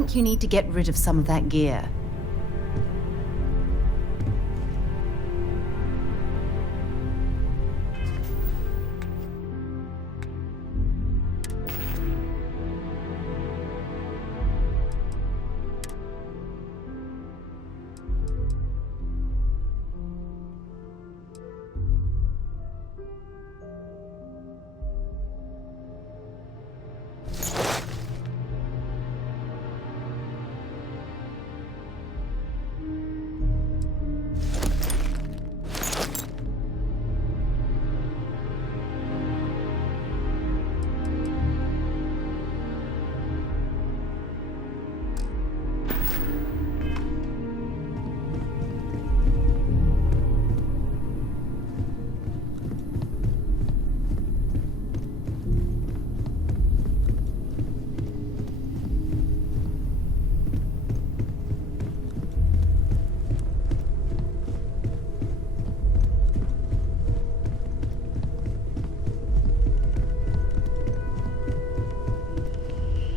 think you need to get rid of some of that gear.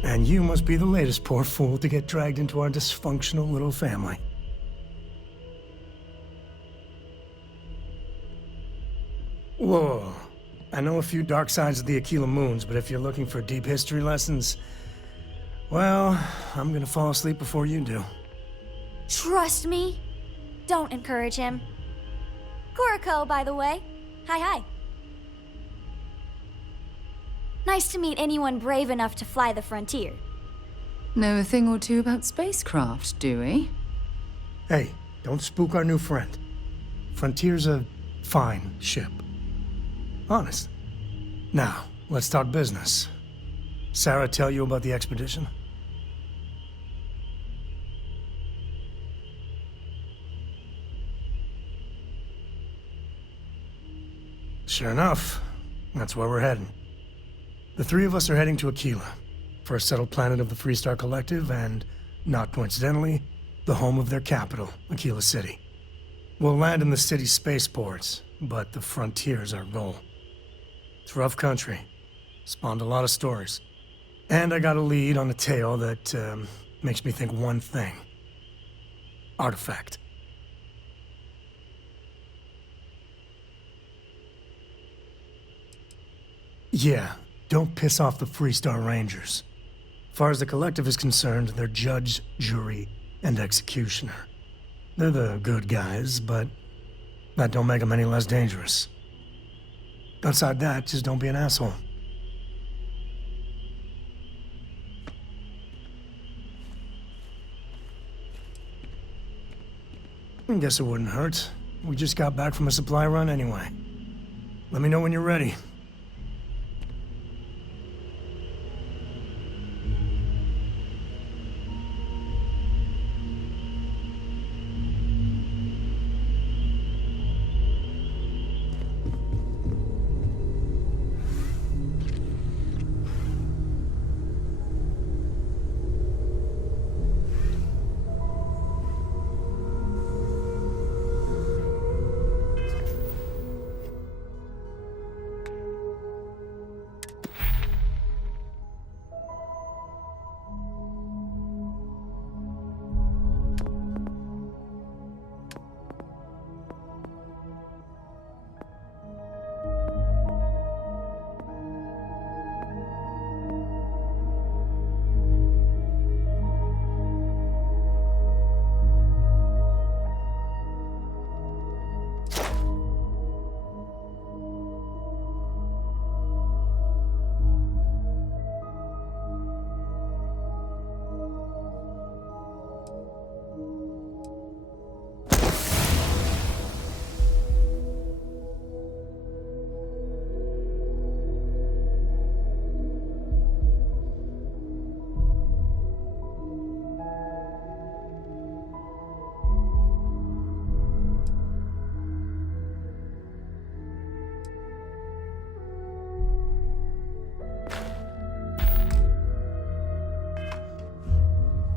And you must be the latest poor fool to get dragged into our dysfunctional little family. Whoa. I know a few dark sides of the Aquila Moons, but if you're looking for deep history lessons, well, I'm gonna fall asleep before you do. Trust me. Don't encourage him. Koriko, by the way. Hi. Nice to meet anyone brave enough to fly the frontier. Know a thing or two about spacecraft, do we? Hey, don't spook our new friend. Frontier's a fine ship. Honest. Now, let's talk business. Sarah tell you about the expedition? Sure enough, that's where we're heading. The three of us are heading to Aquila, first settled planet of the Freestar Collective, and, not coincidentally, the home of their capital, Aquila City. We'll land in the city's spaceports, but the frontier's our goal. It's rough country. Spawned a lot of stories. And I got a lead on a tale that makes me think one thing. Artifact. Yeah, don't piss off the Freestar Rangers. As far as the Collective is concerned, they're judge, jury, and executioner. They're the good guys, but that don't make them any less dangerous. Outside that, just don't be an asshole. I guess it wouldn't hurt. We just got back from a supply run anyway. Let me know when you're ready.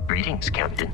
Greetings, Captain.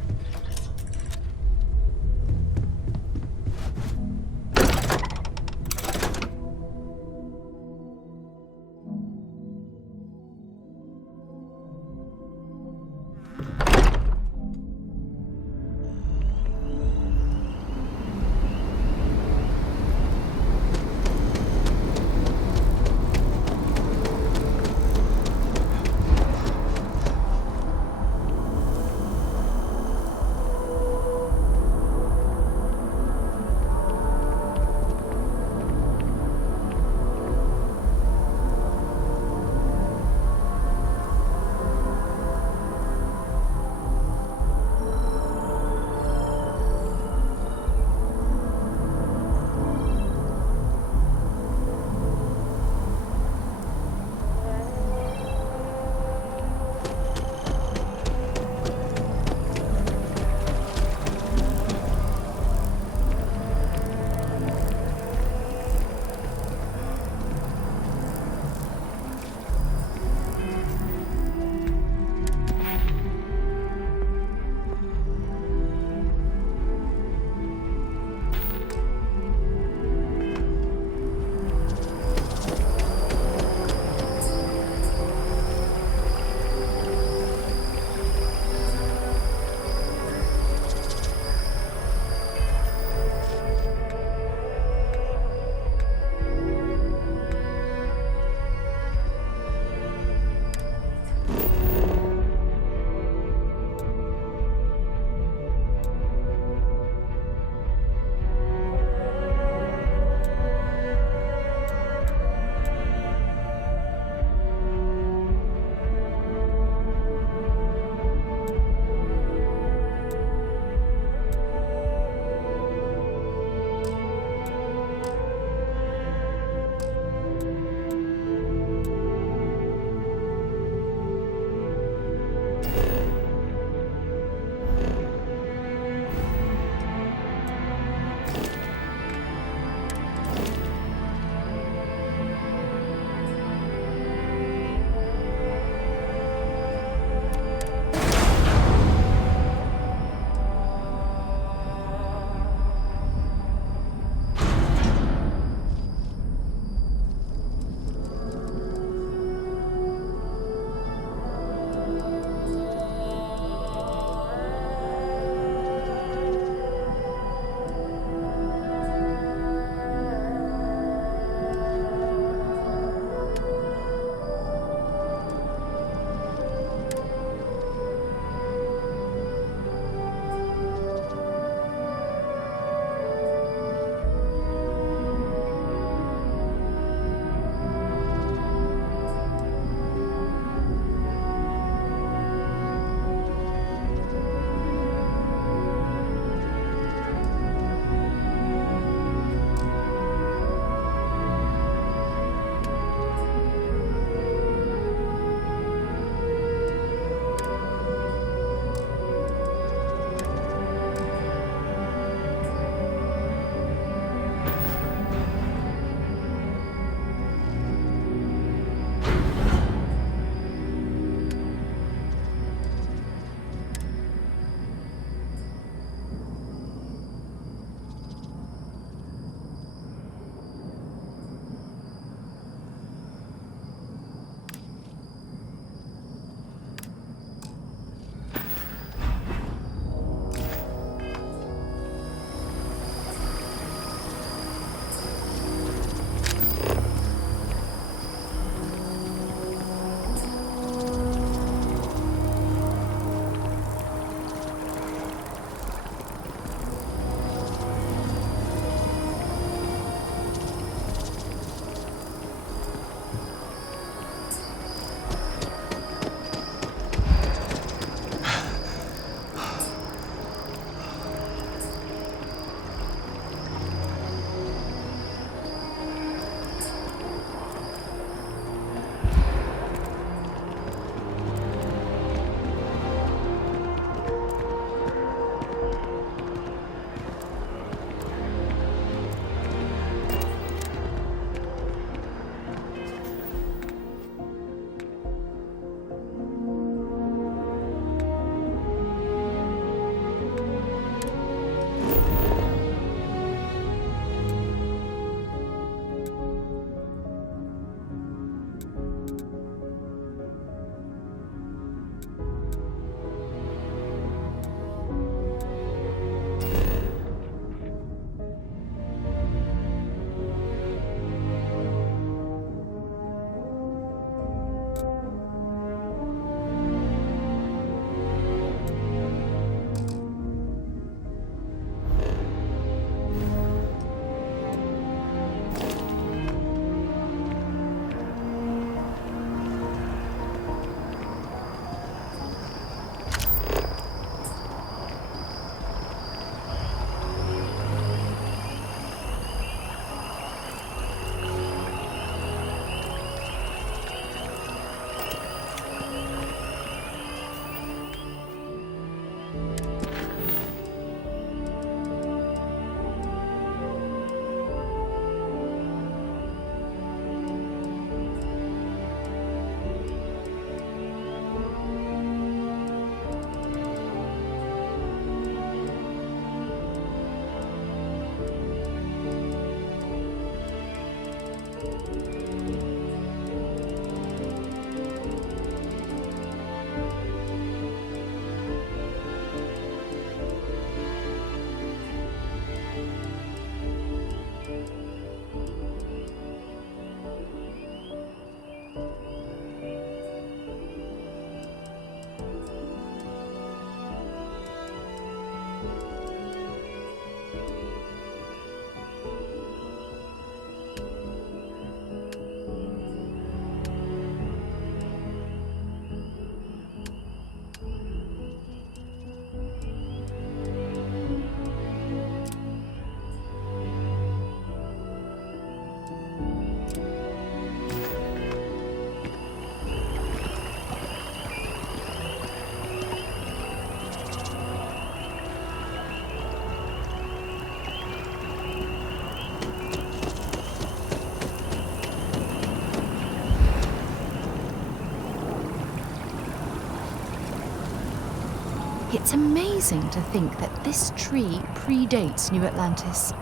It's amazing to think that this tree predates New Atlantis.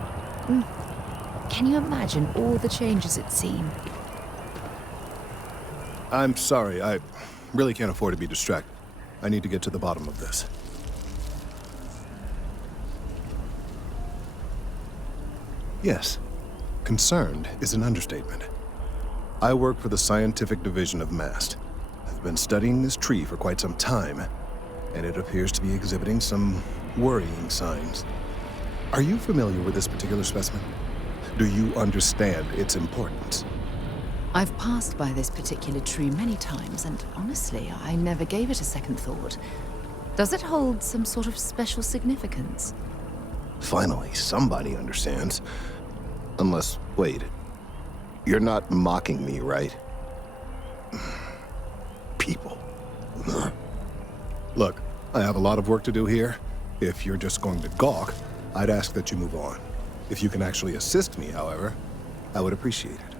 Can you imagine all the changes it's seen? I'm sorry, I really can't afford to be distracted. I need to get to the bottom of this. Yes, concerned is an understatement. I work for the scientific division of MAST. I've been studying this tree for quite some time, and it appears to be exhibiting some worrying signs. Are you familiar with this particular specimen? Do you understand its importance? I've passed by this particular tree many times, and honestly, I never gave it a second thought. Does it hold some sort of special significance? Finally, somebody understands. Unless, wait, you're not mocking me, right? People. Look, I have a lot of work to do here. If you're just going to gawk, I'd ask that you move on. If you can actually assist me, however, I would appreciate it.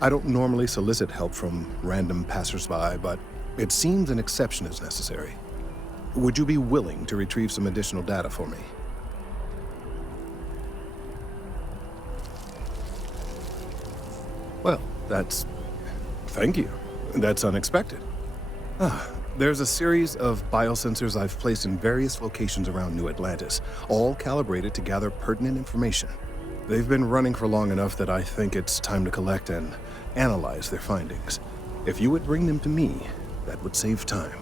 I don't normally solicit help from random passersby, but it seems an exception is necessary. Would you be willing to retrieve some additional data for me? Well, thank you. That's unexpected. There's a series of biosensors I've placed in various locations around New Atlantis, all calibrated to gather pertinent information. They've been running for long enough that I think it's time to collect and analyze their findings. If you would bring them to me, that would save time.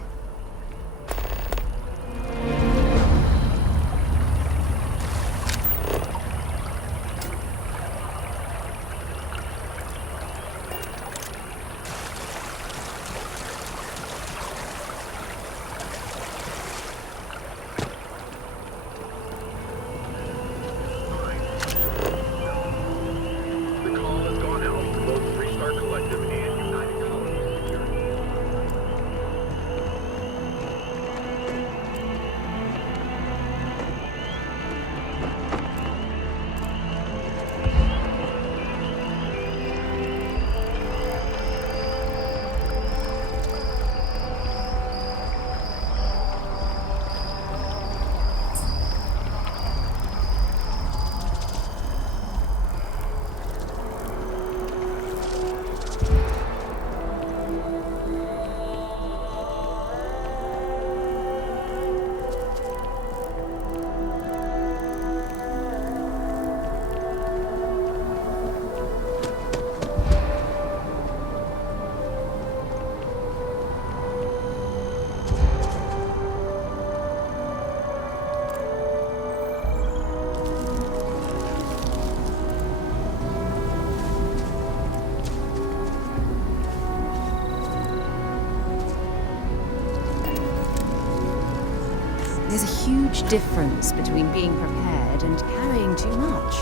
There's a huge difference between being prepared and carrying too much.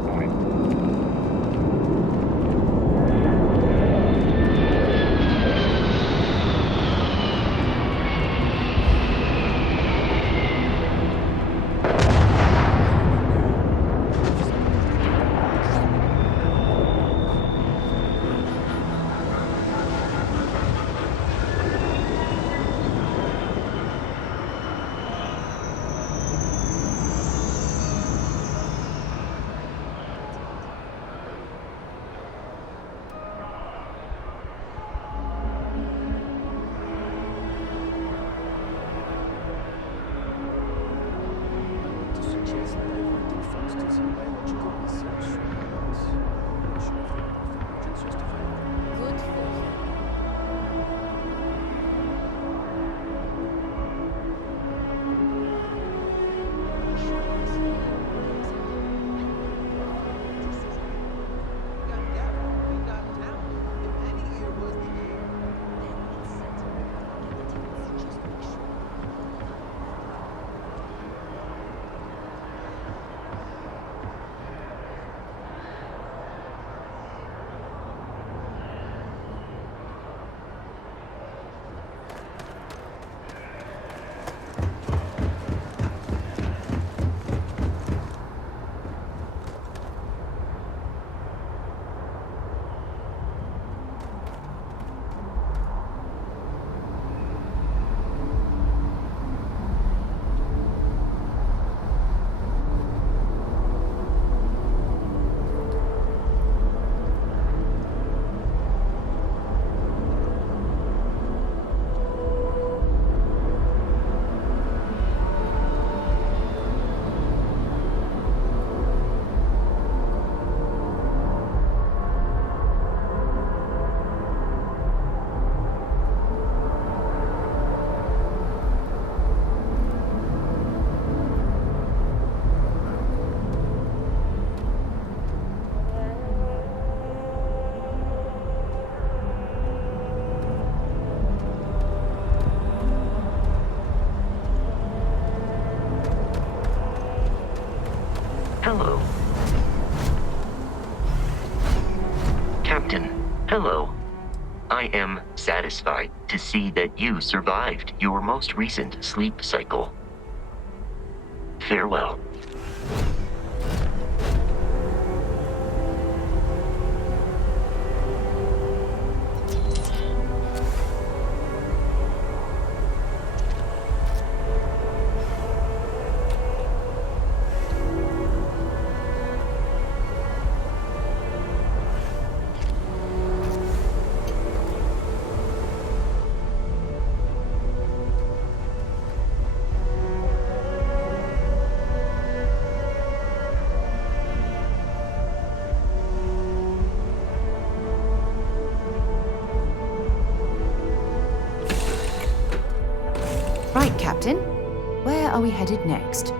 checkpoint. Hello. Captain, hello. I am satisfied to see that you survived your most recent sleep cycle. Farewell. Right, Captain. Where are we headed next?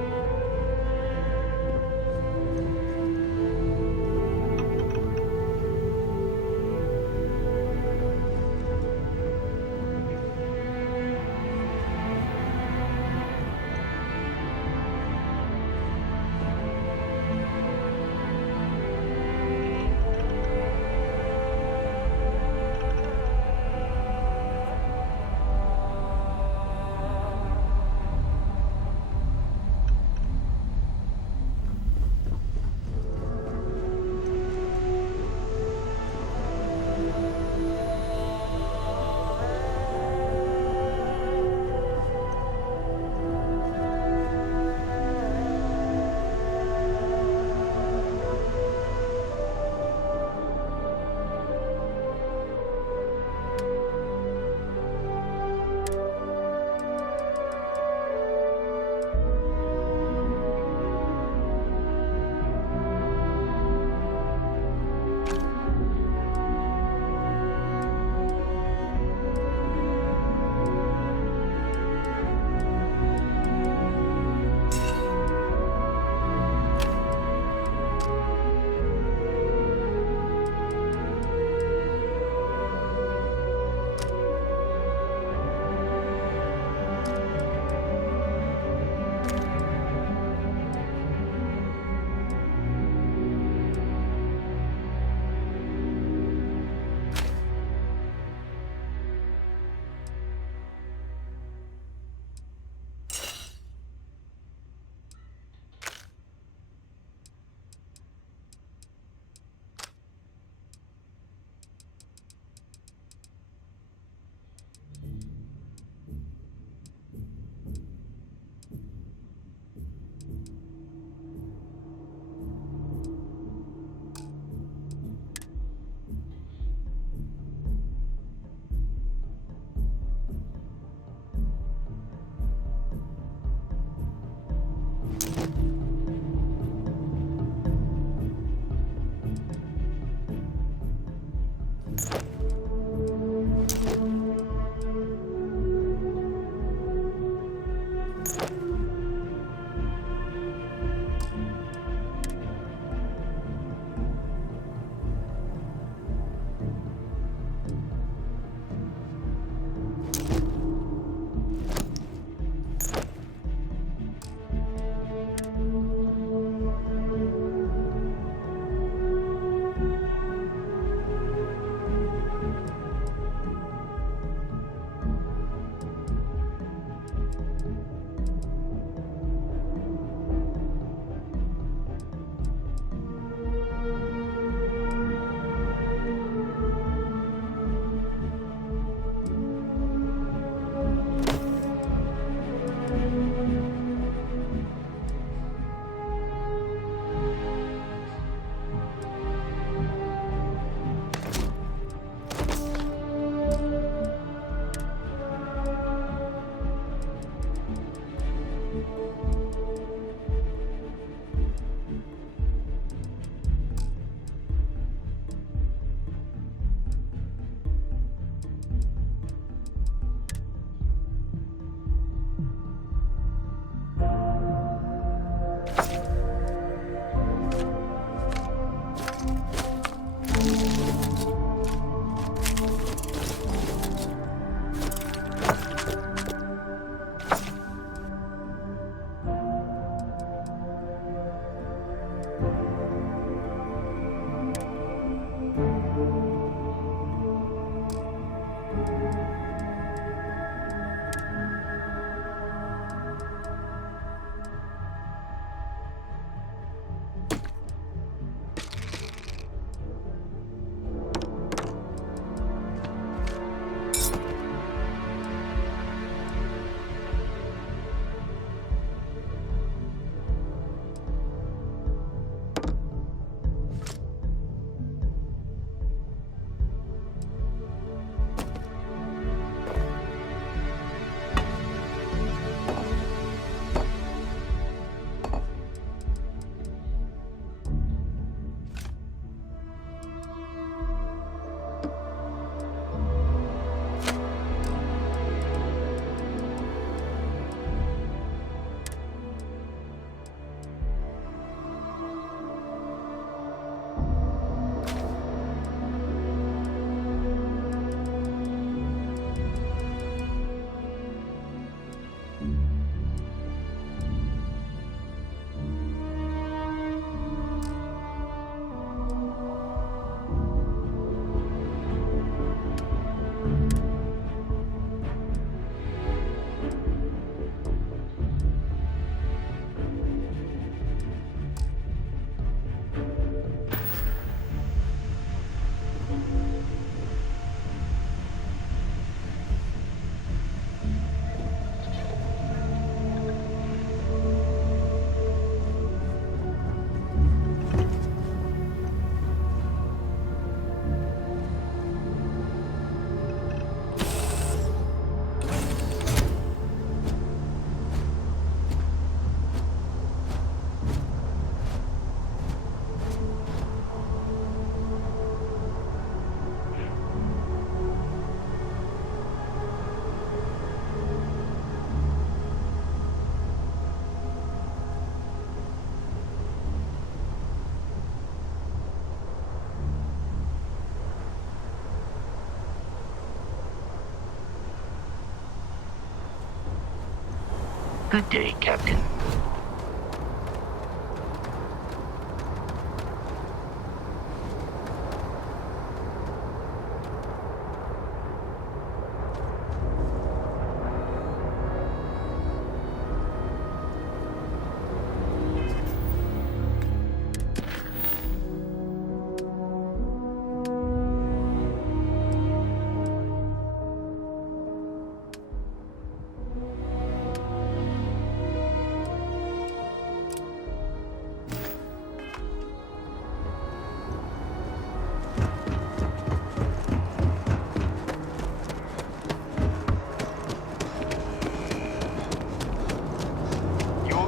Good day, Captain.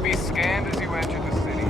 Be scanned as you enter the city.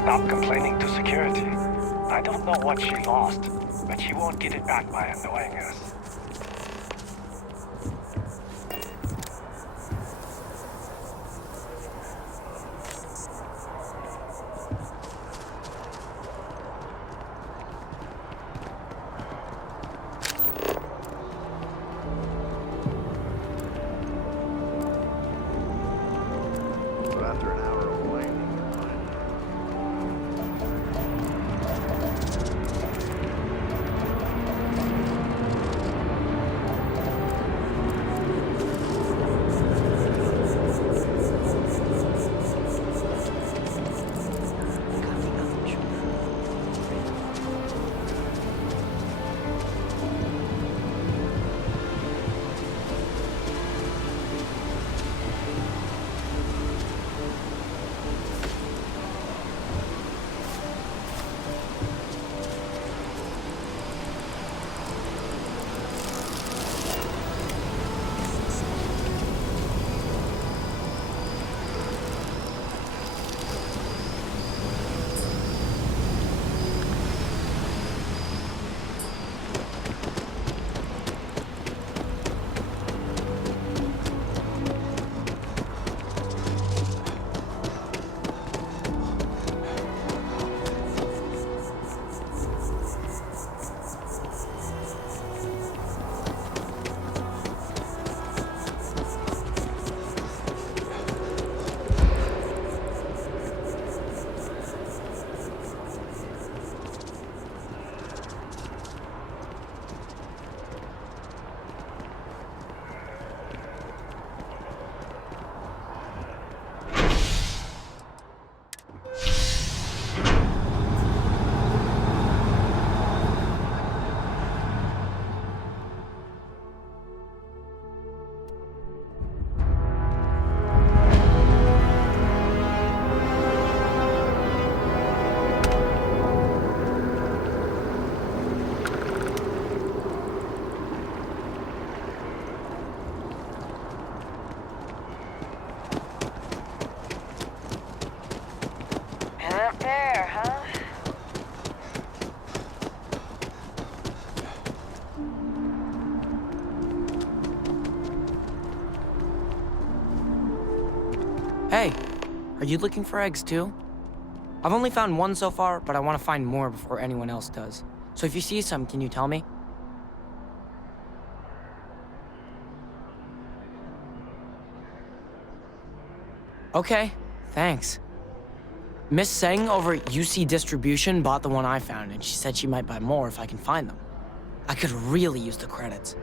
Stop complaining to security. I don't know what she lost, but she won't get it back by annoying us. Hey, are you looking for eggs too? I've only found one so far, but I want to find more before anyone else does. So if you see some, can you tell me? Okay, thanks. Miss Seng over at UC Distribution bought the one I found, and she said she might buy more if I can find them. I could really use the credits.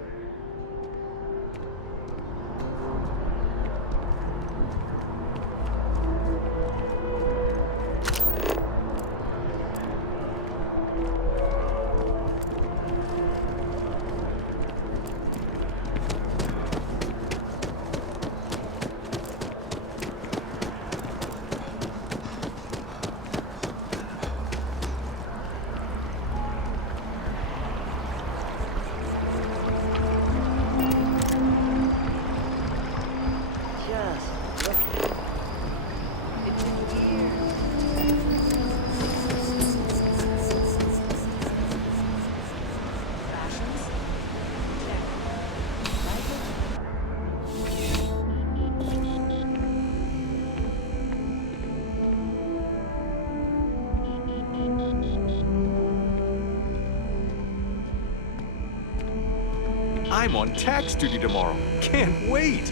I'm on tax duty tomorrow. Can't wait.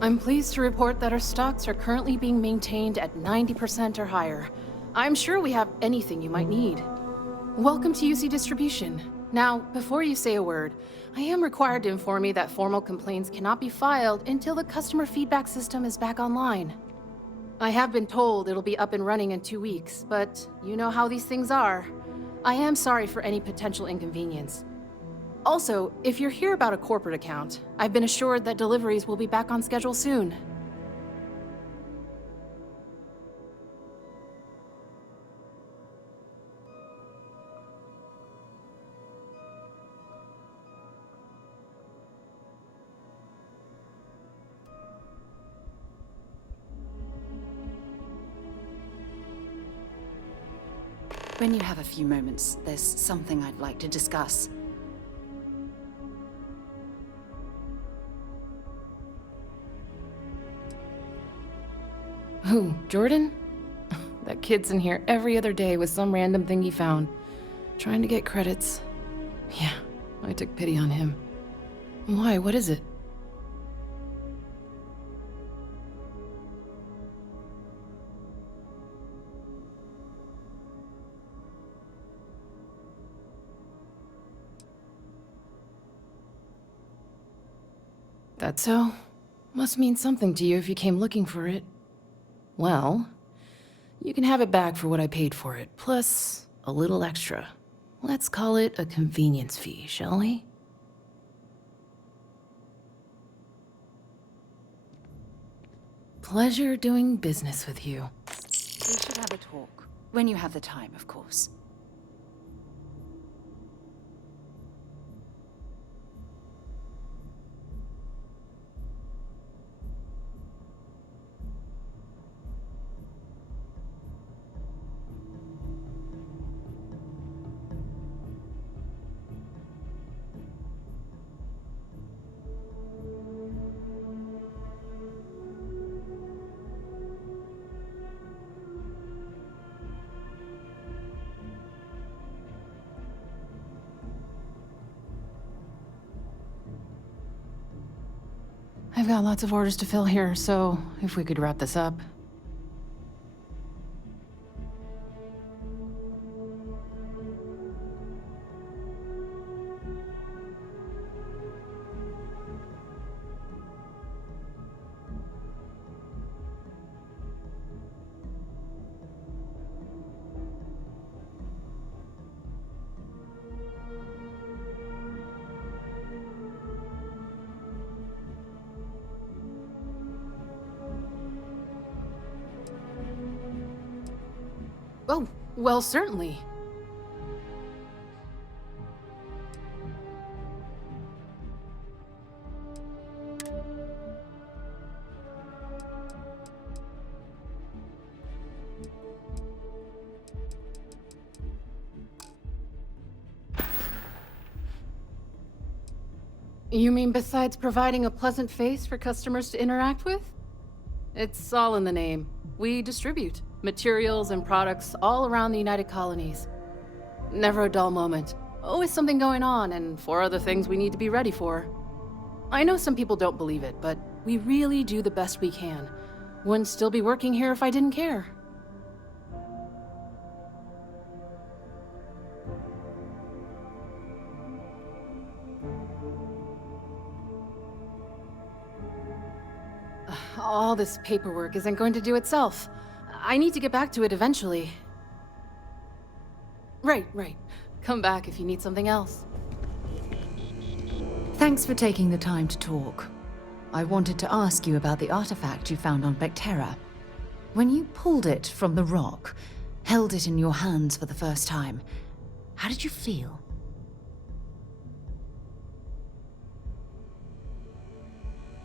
I'm pleased to report that our stocks are currently being maintained at 90% or higher. I'm sure we have anything you might need. Welcome to UC Distribution. Now, before you say a word, I am required to inform you that formal complaints cannot be filed until the customer feedback system is back online. I have been told it'll be up and running in 2 weeks, but you know how these things are. I am sorry for any potential inconvenience. Also, if you're here about a corporate account, I've been assured that deliveries will be back on schedule soon. When you have a few moments, there's something I'd like to discuss. Who, Jordan? That kid's in here every other day with some random thing he found, trying to get credits. Yeah, I took pity on him. Why, what is it? That so? Must mean something to you if you came looking for it. Well, you can have it back for what I paid for it, plus a little extra. Let's call it a convenience fee, shall we? Pleasure doing business with you. We should have a talk. When you have the time, of course. I've got lots of orders to fill here, so if we could wrap this up. Oh, well, certainly. You mean besides providing a pleasant face for customers to interact with? It's all in the name. We distribute materials and products all around the United Colonies. Never a dull moment. Always something going on, and 4 other things we need to be ready for. I know some people don't believe it, but we really do the best we can. Wouldn't still be working here if I didn't care. All this paperwork isn't going to do itself. I need to get back to it eventually. Right. Come back if you need something else. Thanks for taking the time to talk. I wanted to ask you about the artifact you found on Bethesda. When you pulled it from the rock, held it in your hands for the first time, how did you feel?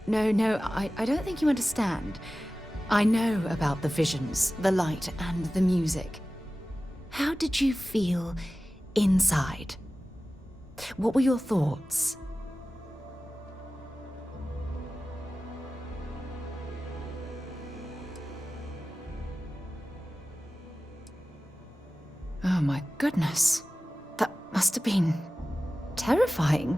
No, I don't think you understand. I know about the visions, the light, and the music. How did you feel inside? What were your thoughts? Oh my goodness. must have been terrifying.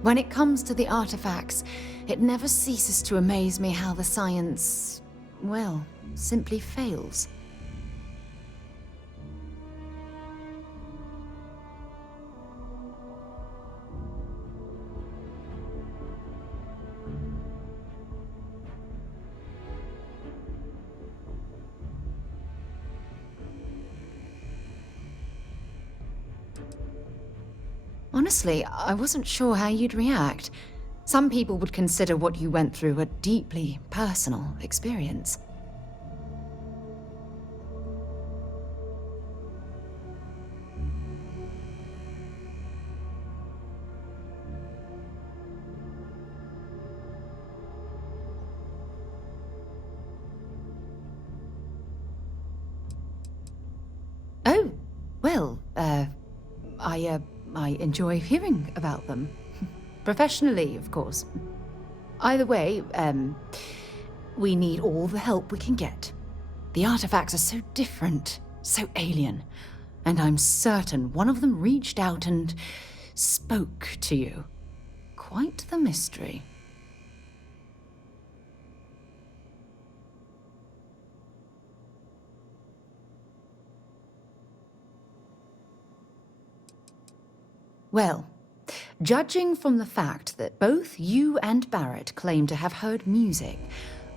When it comes to the artifacts, it never ceases to amaze me how the science, well, simply fails. Honestly, I wasn't sure how you'd react. Some people would consider what you went through a deeply personal experience. Oh, well, I enjoy hearing about them. Professionally, of course. Either way, we need all the help we can get. The artifacts are so different, so alien, and I'm certain one of them reached out and spoke to you. Quite the mystery. Well, judging from the fact that both you and Barrett claim to have heard music,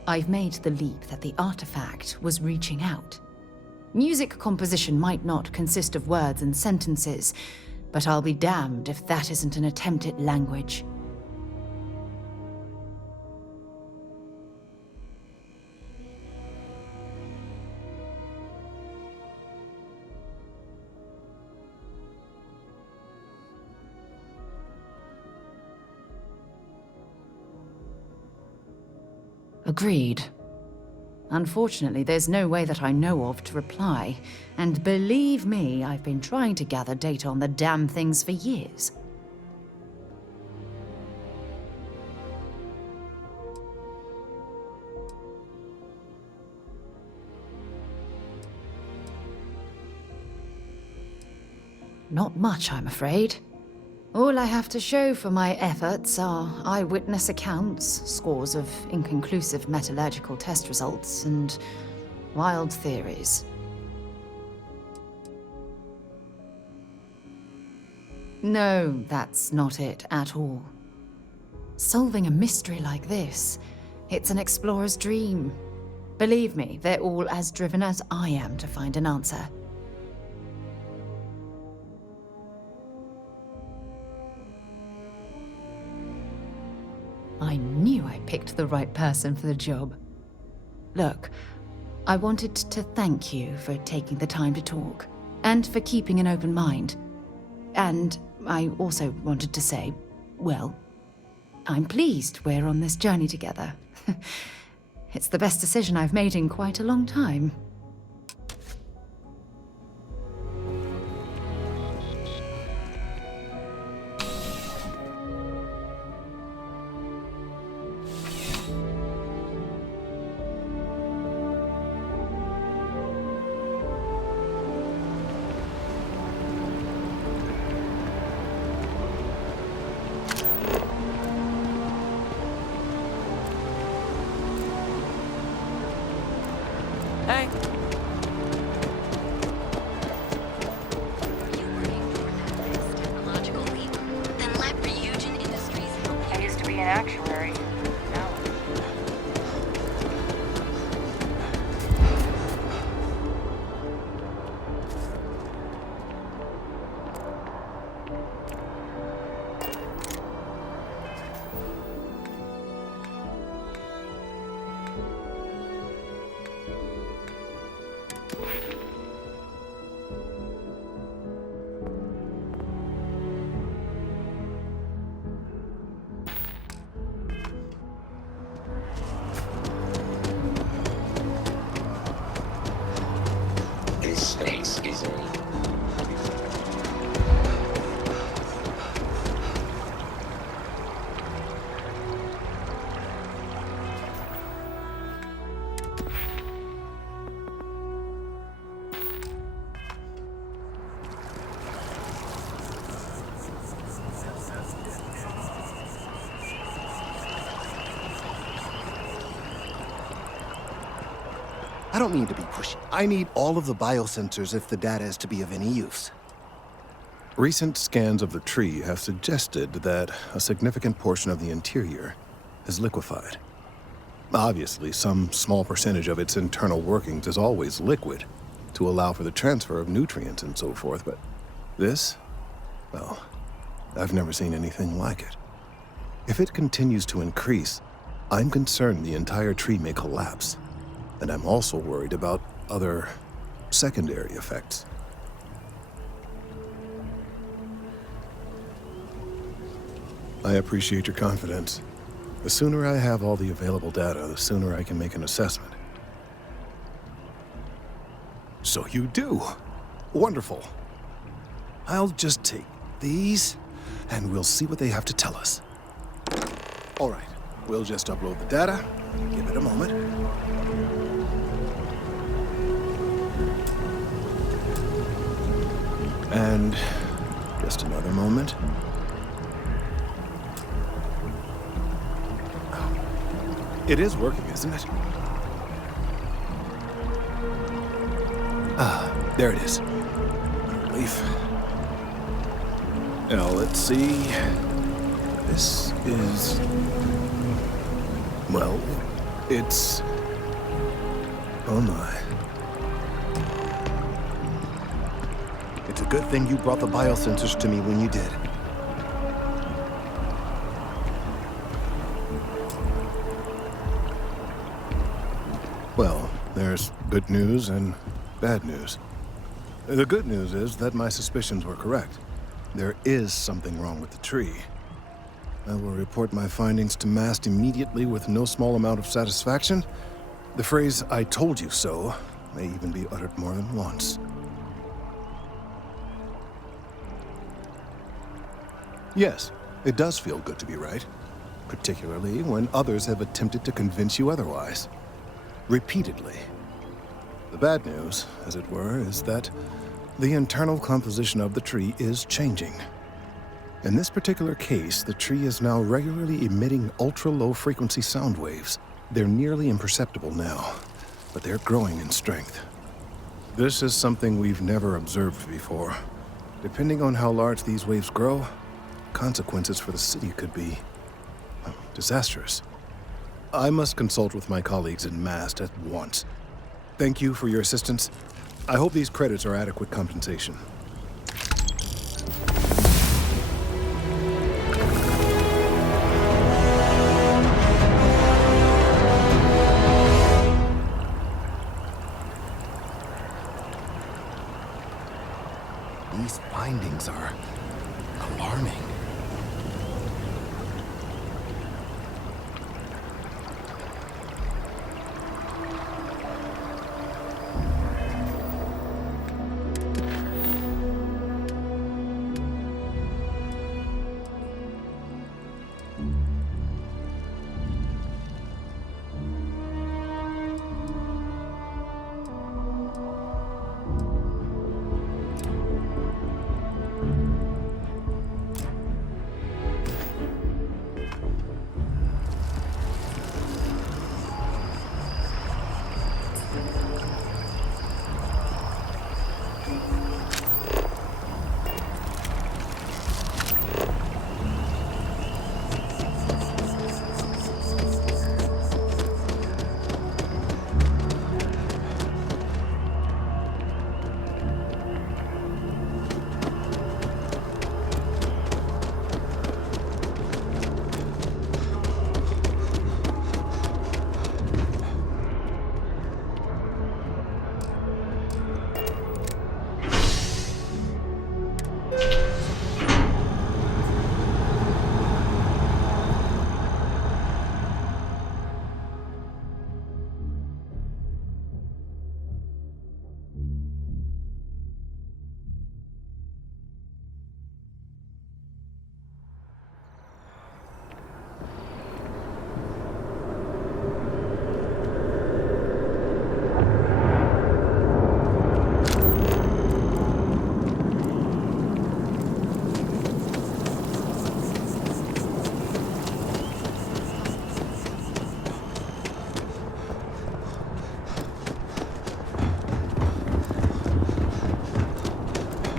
I've made the leap that the artifact was reaching out. Music composition might not consist of words and sentences, but I'll be damned if that isn't an attempt at language. Agreed. Unfortunately, there's no way that I know of to reply, and believe me, I've been trying to gather data on the damn things for years. Not much, I'm afraid. All I have to show for my efforts are eyewitness accounts, scores of inconclusive metallurgical test results, and wild theories. No, that's not it at all. Solving a mystery like this, it's an explorer's dream. Believe me, they're all as driven as I am to find an answer. I knew I picked the right person for the job. Look, I wanted to thank you for taking the time to talk, and for keeping an open mind. And I also wanted to say, well, I'm pleased we're on this journey together. It's the best decision I've made in quite a long time. Hey. I used to be an actuary. Now. This space is I don't mean to be pushy. I need all of the biosensors if the data is to be of any use. Recent scans of the tree have suggested that a significant portion of the interior is liquefied. Obviously, some small percentage of its internal workings is always liquid to allow for the transfer of nutrients and so forth, but this, well, I've never seen anything like it. If it continues to increase, I'm concerned the entire tree may collapse, and I'm also worried about other secondary effects. I appreciate your confidence. The sooner I have all the available data, the sooner I can make an assessment. So you do. Wonderful. I'll just take these, and we'll see what they have to tell us. All right, we'll just upload the data. Give it a moment. And just another moment. It is working, isn't it? Ah, there it is. Relief. Now, let's see. This is... well, it's... oh my. It's a good thing you brought the biosensors to me when you did. Well, there's good news and bad news. The good news is that my suspicions were correct. There is something wrong with the tree. I will report my findings to MAST immediately with no small amount of satisfaction. The phrase, "I told you so," may even be uttered more than once. Yes, it does feel good to be right, particularly when others have attempted to convince you otherwise. Repeatedly. The bad news, as it were, is that the internal composition of the tree is changing. In this particular case, the tree is now regularly emitting ultra-low frequency sound waves. They're nearly imperceptible now, but they're growing in strength. This is something we've never observed before. Depending on how large these waves grow, consequences for the city could be, well, disastrous. I must consult with my colleagues in MAST at once. Thank you for your assistance. I hope these credits are adequate compensation. These findings are alarming.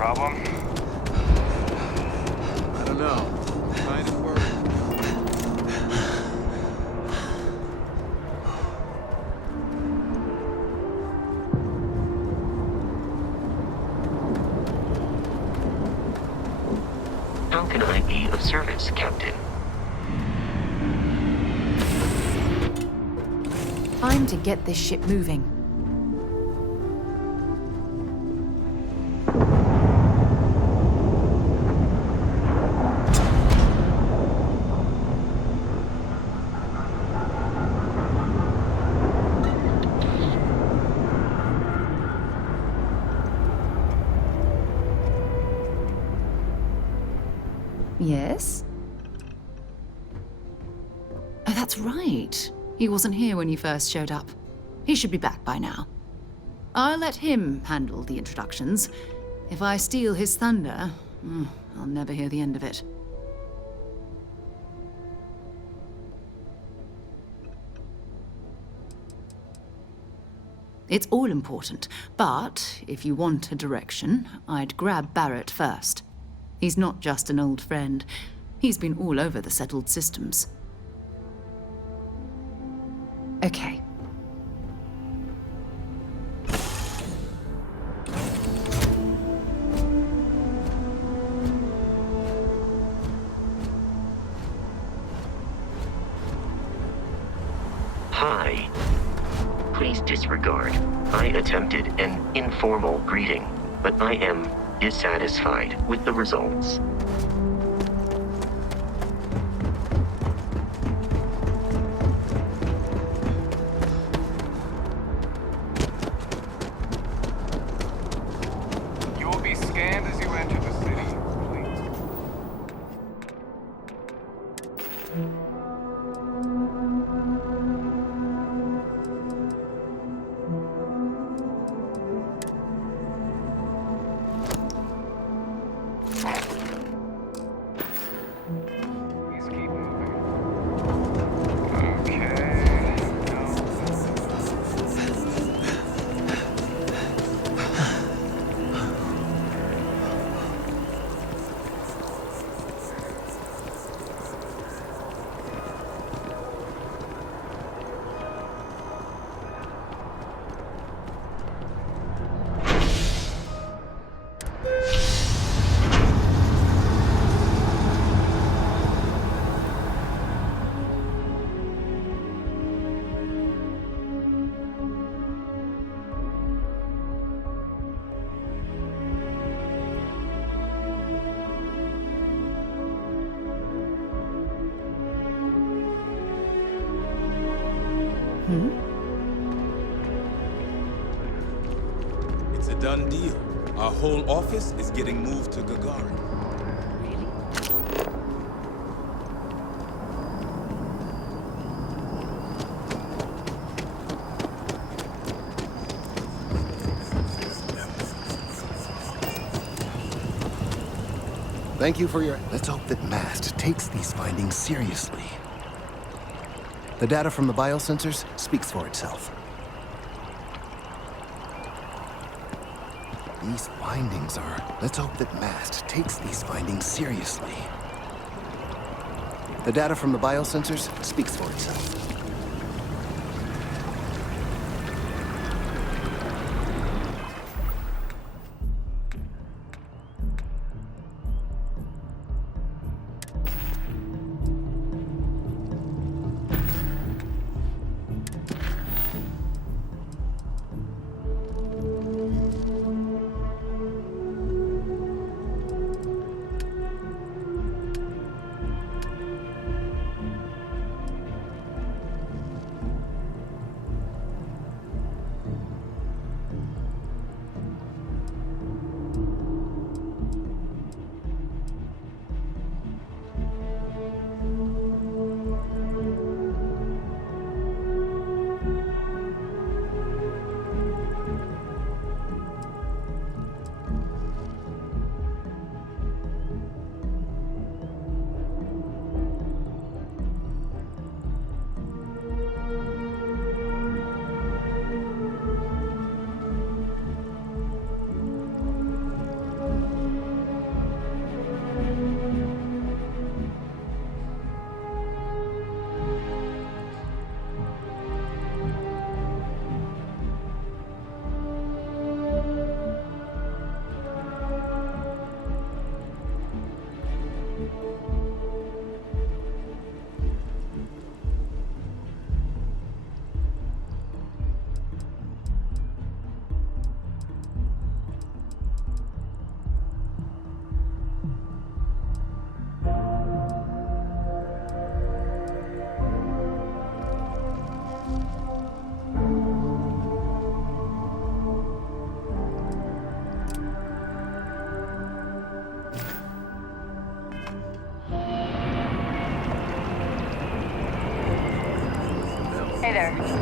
Problem? I don't know. Kind of worried. How can I be of service, Captain? Time to get this ship moving. Yes? Oh, that's right. He wasn't here when you first showed up. He should be back by now. I'll let him handle the introductions. If I steal his thunder, I'll never hear the end of it. It's all important, but if you want a direction, I'd grab Barrett first. He's not just an old friend. He's been all over the settled systems. Okay. Hi. Please disregard. I attempted an informal greeting, but I am dissatisfied with the results. You will be scanned as you enter the city. Please. Please keep moving. Okay. It's a done deal. Our whole office is getting moved to Gagarin. Thank you for your... Let's hope that MAST takes these findings seriously. The data from the biosensors speaks for itself. These findings are... Let's hope that MAST takes these findings seriously. The data from the biosensors speaks for itself. there.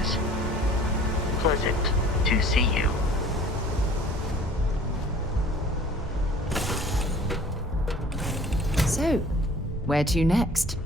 is pleasant to see you. So, where to next?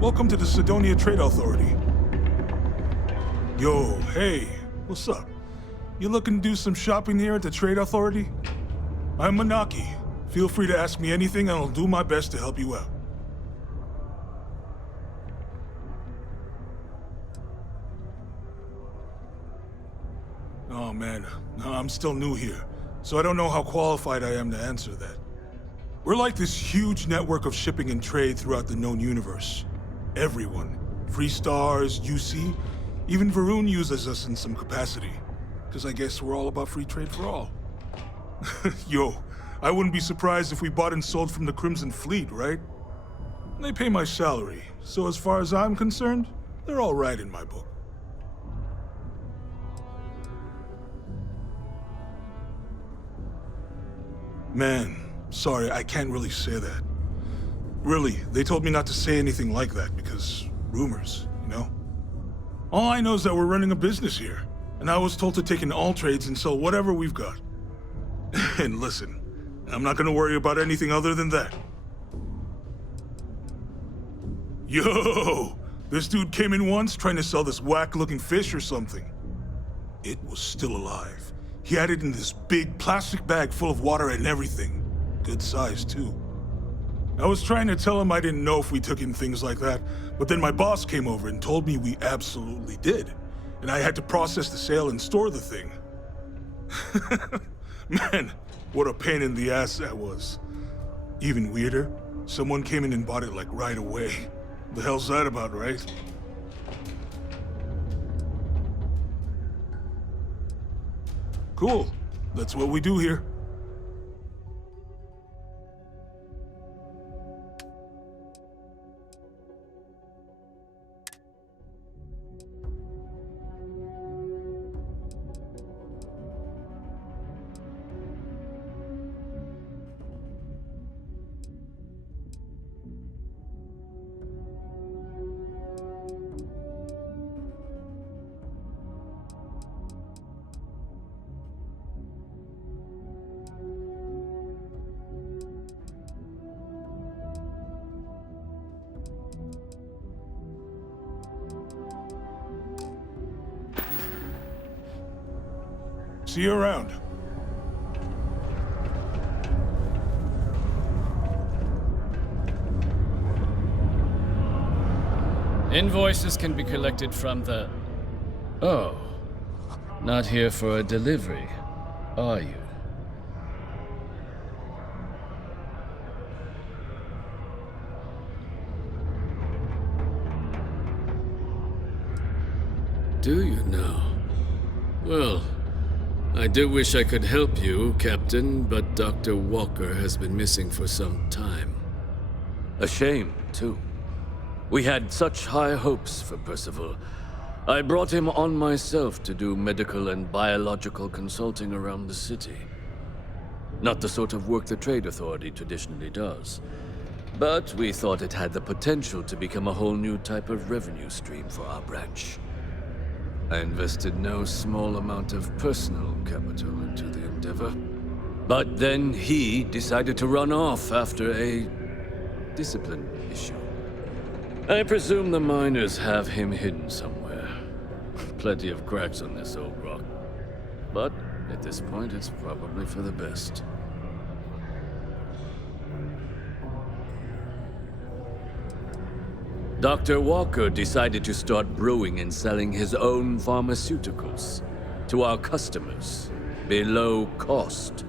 Welcome to the Sidonia Trade Authority. Yo, hey, what's up? You looking to do some shopping here at the Trade Authority? I'm Manaki. Feel free to ask me anything and I'll do my best to help you out. Oh man, no, I'm still new here, so I don't know how qualified I am to answer that. We're like this huge network of shipping and trade throughout the known universe. Everyone. Free Stars, UC, even Varun uses us in some capacity. Because I guess we're all about free trade for all. Yo, I wouldn't be surprised if we bought and sold from the Crimson Fleet, right? They pay my salary, so as far as I'm concerned, they're all right in my book. Man, sorry, I can't really say that. Really, they told me not to say anything like that because rumors, you know? All I know is that we're running a business here, and I was told to take in all trades and sell whatever we've got. And listen, I'm not gonna worry about anything other than that. Yo! This dude came in once trying to sell this whack-looking fish or something. It was still alive. He had it in this big plastic bag full of water and everything. Good size, too. I was trying to tell him I didn't know if we took in things like that, but then my boss came over and told me we absolutely did. And I had to process the sale and store the thing. Man, what a pain in the ass that was. Even weirder, someone came in and bought it like right away. The hell's that about, right? Cool. That's what we do here. See you around. Invoices can be collected from the... Oh. Not here for a delivery, are you? Do you now? Well, I do wish I could help you, Captain, but Dr. Walker has been missing for some time. A shame, too. We had such high hopes for Percival. I brought him on myself to do medical and biological consulting around the city. Not the sort of work the Trade Authority traditionally does. But we thought it had the potential to become a whole new type of revenue stream for our branch. I invested no small amount of personal capital into the endeavor. But then he decided to run off after a discipline issue. I presume the miners have him hidden somewhere. Plenty of cracks on this old rock. But at this point, it's probably for the best. Dr. Walker decided to start brewing and selling his own pharmaceuticals to our customers below cost.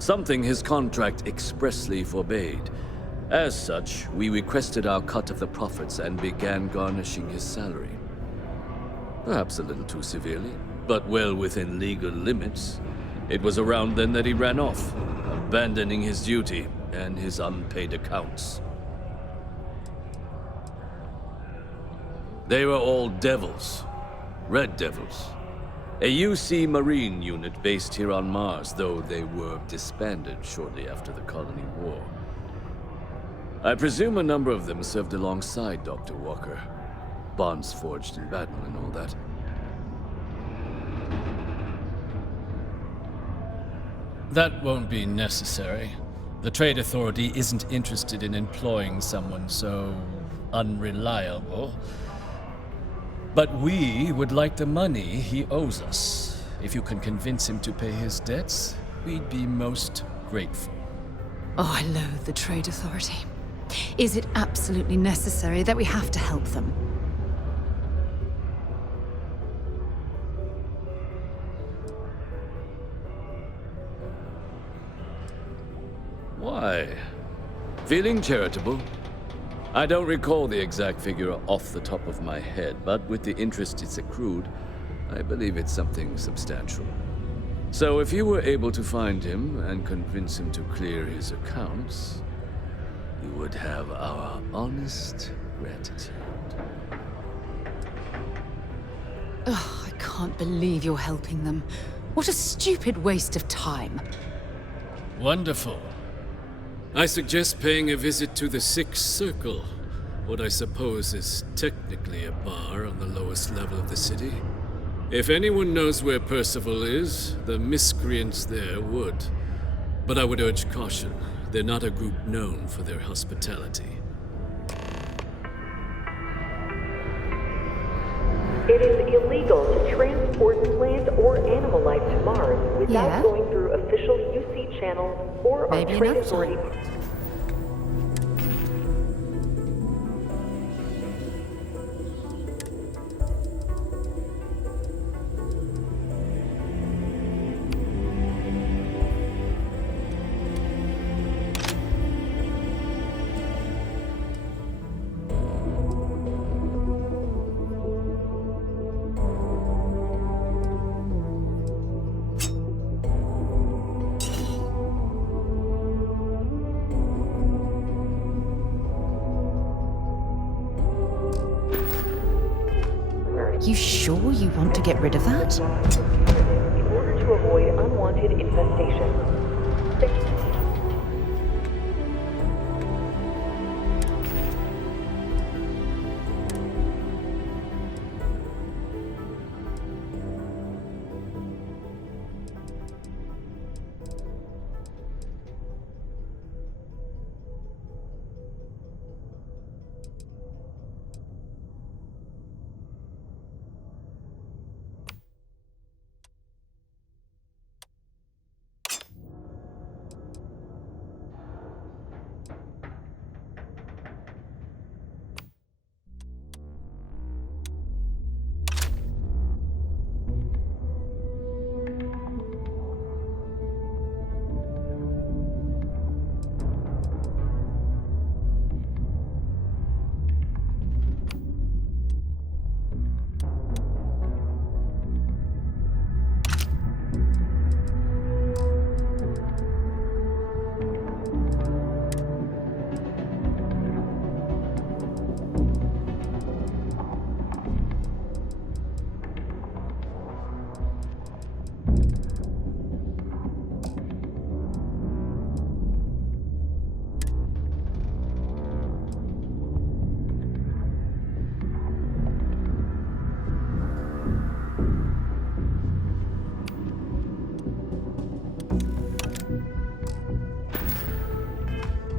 Something his contract expressly forbade. As such, we requested our cut of the profits and began garnishing his salary. Perhaps a little too severely, but well within legal limits. It was around then that he ran off, abandoning his duty and his unpaid accounts. They were all devils. Red Devils. A UC Marine unit based here on Mars, though they were disbanded shortly after the Colony War. I presume a number of them served alongside Dr. Walker. Bonds forged in battle and all that. That won't be necessary. The Trade Authority isn't interested in employing someone so unreliable. But we would like the money he owes us. If you can convince him to pay his debts, we'd be most grateful. Oh, I loathe the Trade Authority. Is it absolutely necessary that we have to help them? Why? Feeling charitable? I don't recall the exact figure off the top of my head, but with the interest it's accrued, I believe it's something substantial. So if you were able to find him and convince him to clear his accounts, you would have our honest gratitude. Ugh, I can't believe you're helping them. What a stupid waste of time. Wonderful. I suggest paying a visit to the Sixth Circle, what I suppose is technically a bar on the lowest level of the city. If anyone knows where Percival is, the miscreants there would. But I would urge caution. They're not a group known for their hospitality. It is illegal to transport plant or animal life to Mars without going through official UC channels or on Trade Authority. sure you want to get rid of that? In order to avoid unwanted infestation.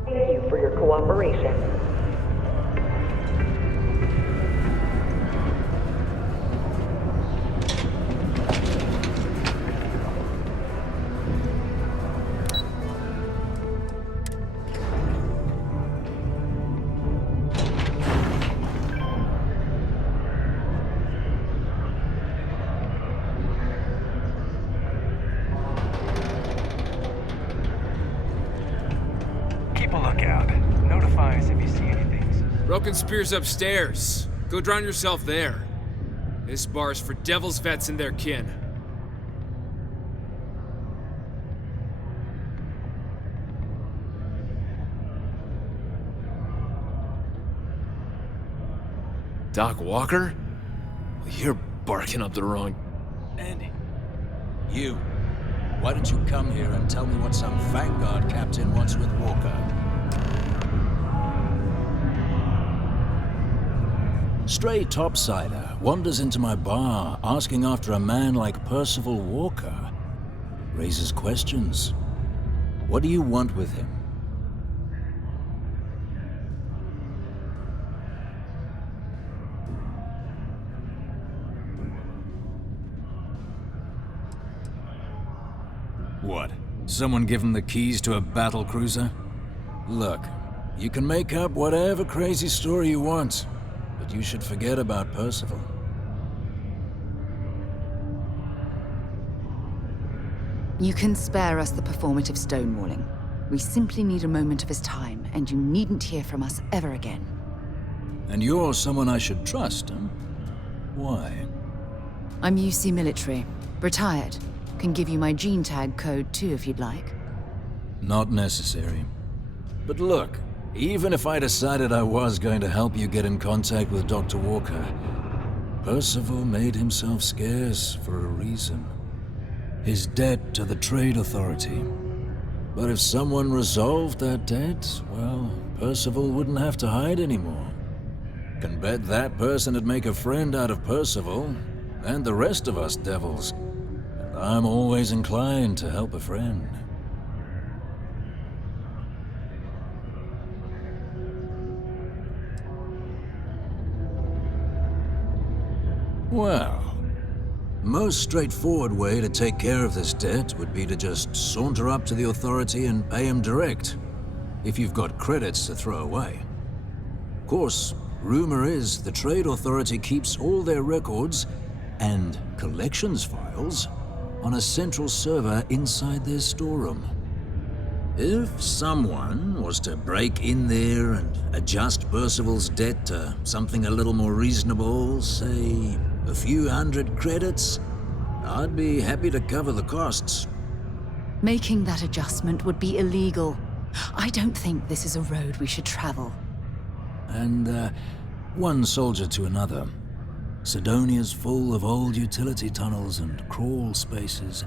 Thank you for your cooperation. Keep a lookout. Notify us if you see anything. Broken Spear's upstairs. Go drown yourself there. This bar's for devil's vets and their kin. Doc Walker? You're barking up the wrong... Andy, you. Why don't you come here and tell me what some Vanguard captain wants with Walker? Stray topsider wanders into my bar asking after a man like Percival Walker. Raises questions. What do you want with him? What? Someone give him the keys to a battle cruiser? Look, you can make up whatever crazy story you want, but you should forget about Percival. You can spare us the performative stonewalling. We simply need a moment of his time, and you needn't hear from us ever again. And you're someone I should trust, huh? Why? I'm UC military. Retired. Can give you my gene tag code too if you'd like. Not necessary. But look, even if I decided I was going to help you get in contact with Dr. Walker, Percival made himself scarce for a reason. His debt to the Trade Authority. But if someone resolved that debt, well, Percival wouldn't have to hide anymore. Can bet that person would make a friend out of Percival, and the rest of us devils. And I'm always inclined to help a friend. Well, most straightforward way to take care of this debt would be to just saunter up to the authority and pay him direct, if you've got credits to throw away. Of course, rumor is the Trade Authority keeps all their records and collections files on a central server inside their storeroom. If someone was to break in there and adjust Percival's debt to something a little more reasonable, say a few hundred credits, I'd be happy to cover the costs. Making that adjustment would be illegal. I don't think this is a road we should travel. And one soldier to another. Sidonia's full of old utility tunnels and crawl spaces.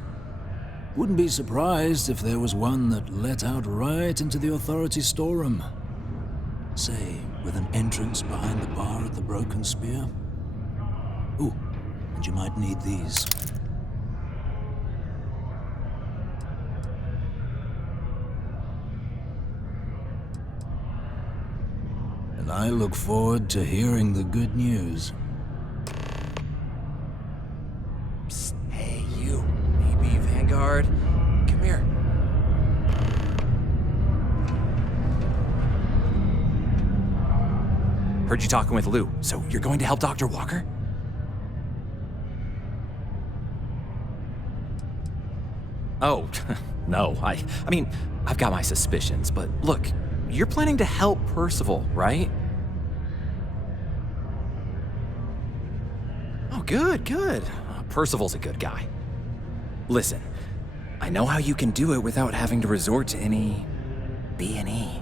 Wouldn't be surprised if there was one that let out right into the authority storeroom. Say, with an entrance behind the bar at the Broken Spear. Ooh, and you might need these. And I look forward to hearing the good news. Psst, hey, you. Maybe Vanguard. Come here. Heard you talking with Lou, so you're going to help Dr. Walker? Oh, no, I mean, I've got my suspicions, but look, you're planning to help Percival, right? Oh, good. Percival's a good guy. Listen, I know how you can do it without having to resort to any B&E.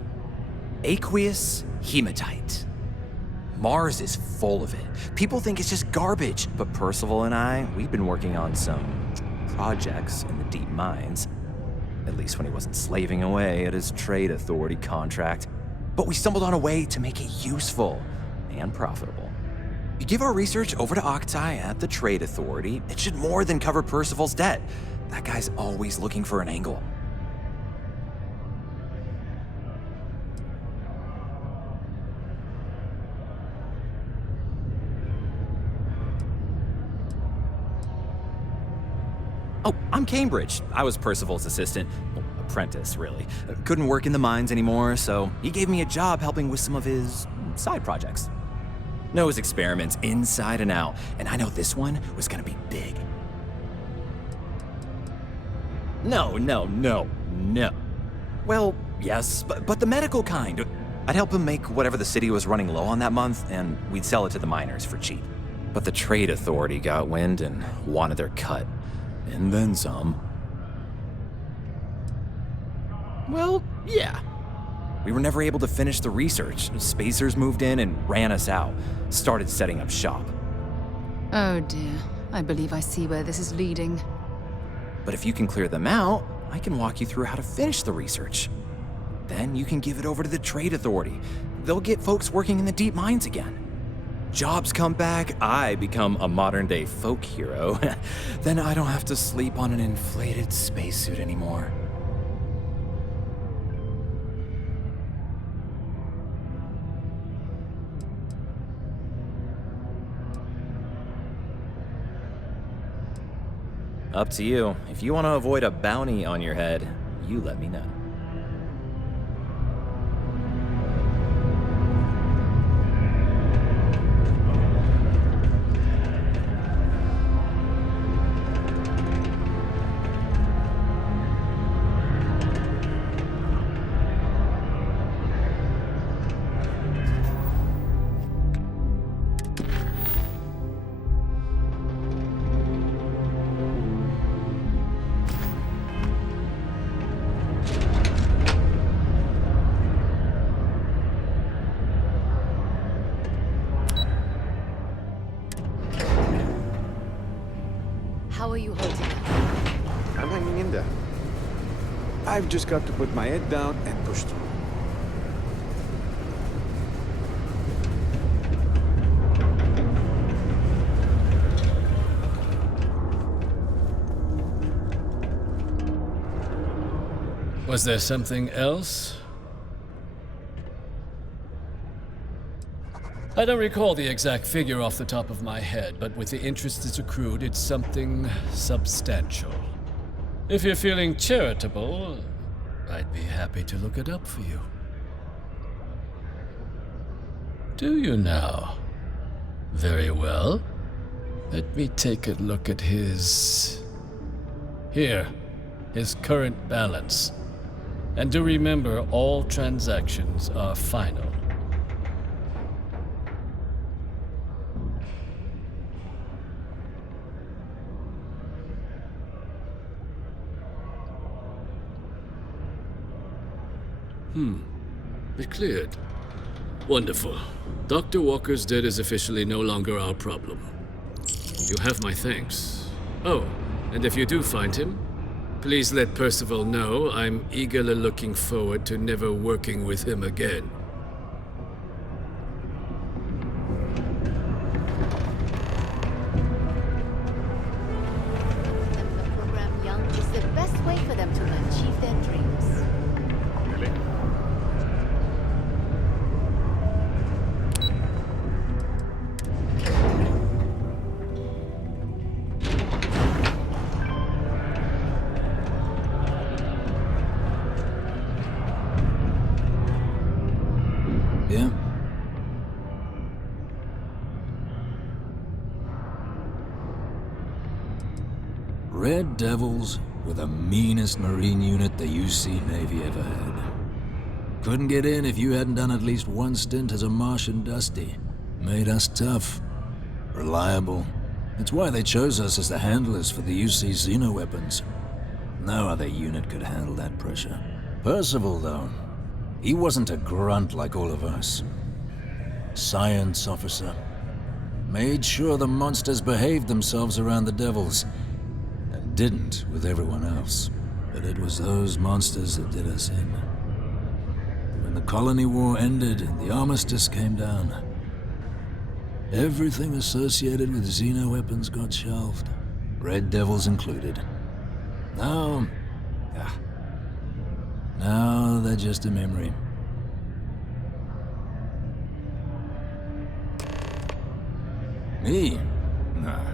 Aqueous hematite. Mars is full of it. People think it's just garbage, but Percival and I, we've been working on some projects in the deep mines. At least when he wasn't slaving away at his trade authority contract. But we stumbled on a way to make it useful and profitable. You give our research over to Octai at the trade authority, it should more than cover Percival's debt. That guy's always looking for an angle. Oh, I'm Cambridge. I was Percival's assistant. Well, apprentice, really. Couldn't work in the mines anymore, so he gave me a job helping with some of his side projects. Knows experiments inside and out, and I know this one was gonna be big. No. Well, yes, but the medical kind. I'd help him make whatever the city was running low on that month, and we'd sell it to the miners for cheap. But the trade authority got wind and wanted their cut. And then some. Well, yeah. We were never able to finish the research. Spacers moved in and ran us out. Started setting up shop. Oh dear. I believe I see where this is leading. But if you can clear them out, I can walk you through how to finish the research. Then you can give it over to the trade authority. They'll get folks working in the deep mines again. Jobs come back, I become a modern-day folk hero. Then I don't have to sleep on an inflated spacesuit anymore. Up to you. If you want to avoid a bounty on your head, you let me know. How are you holding up? I'm hanging in there. I've just got to put my head down and push through. Was there something else? I don't recall the exact figure off the top of my head, but with the interest it's accrued, it's something substantial. If you're feeling charitable, I'd be happy to look it up for you. Do you now? Very well. Let me take a look at his current balance. And do remember, all transactions are final. It cleared. Wonderful. Dr. Walker's debt is officially no longer our problem. You have my thanks. Oh, and if you do find him, please let Percival know I'm eagerly looking forward to never working with him again. Program young is the best way for them to achieve their dreams. Really? Yeah? Red Devils were the meanest Marine unit the UC Navy ever had. Couldn't get in if you hadn't done at least one stint as a Martian Dusty. Made us tough, reliable. That's why they chose us as the handlers for the UC Xeno weapons. No other unit could handle that pressure. Percival, though, he wasn't a grunt like all of us. Science officer. Made sure the monsters behaved themselves around the Devils, and didn't with everyone else. But it was those monsters that did us in. When the colony war ended and the armistice came down, everything associated with Xeno weapons got shelved, Red Devils included. Now they're just a memory. Me? Nah.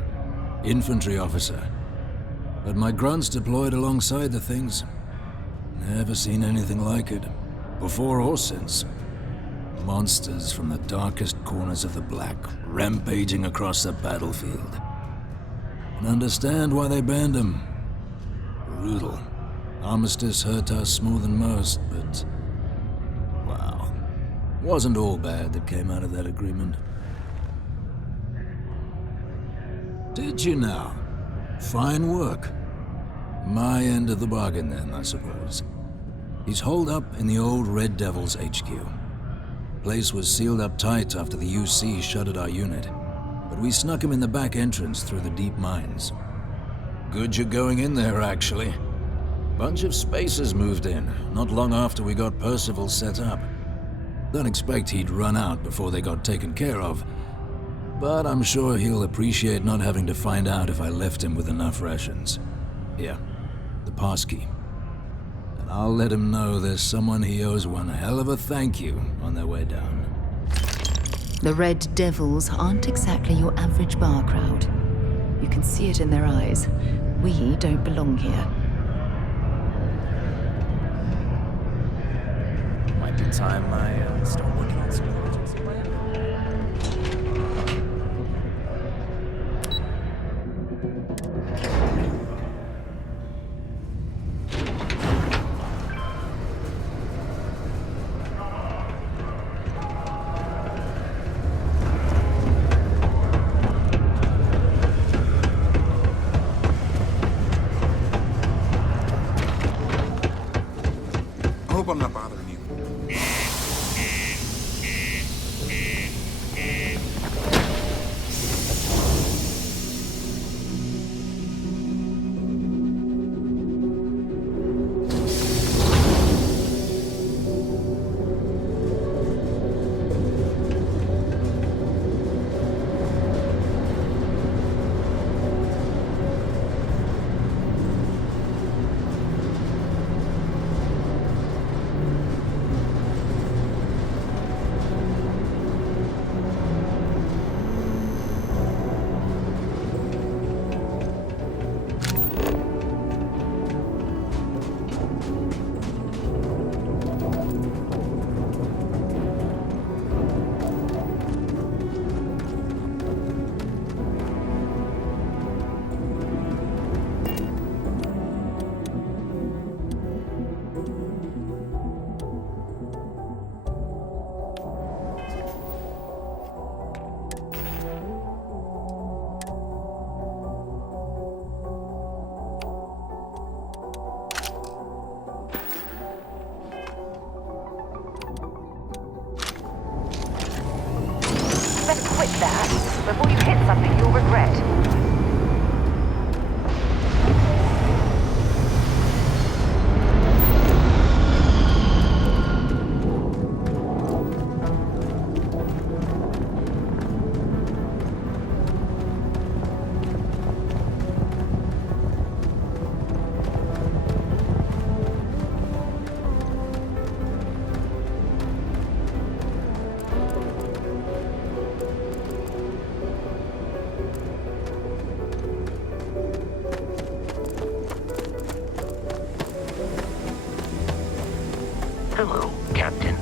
Infantry officer. But my grunts deployed alongside the things. Never seen anything like it. Before or since. Monsters from the darkest corners of the Black, rampaging across the battlefield. And understand why they banned them. Brutal. Armistice hurt us more than most, but... wow. Wasn't all bad that came out of that agreement. Did you now? Fine work. My end of the bargain then, I suppose. He's holed up in the old Red Devils HQ. Place was sealed up tight after the UC shuttered our unit, but we snuck him in the back entrance through the deep mines. Good you're going in there, actually. Bunch of spacers moved in, not long after we got Percival set up. Don't expect he'd run out before they got taken care of, but I'm sure he'll appreciate not having to find out if I left him with enough rations. Here, the passkey. And I'll let him know there's someone he owes one hell of a thank you on their way down. The Red Devils aren't exactly your average bar crowd. You can see it in their eyes. We don't belong here. Might be time I start working on some projects of my own. I hope I'm not bothering you. Hello, Captain.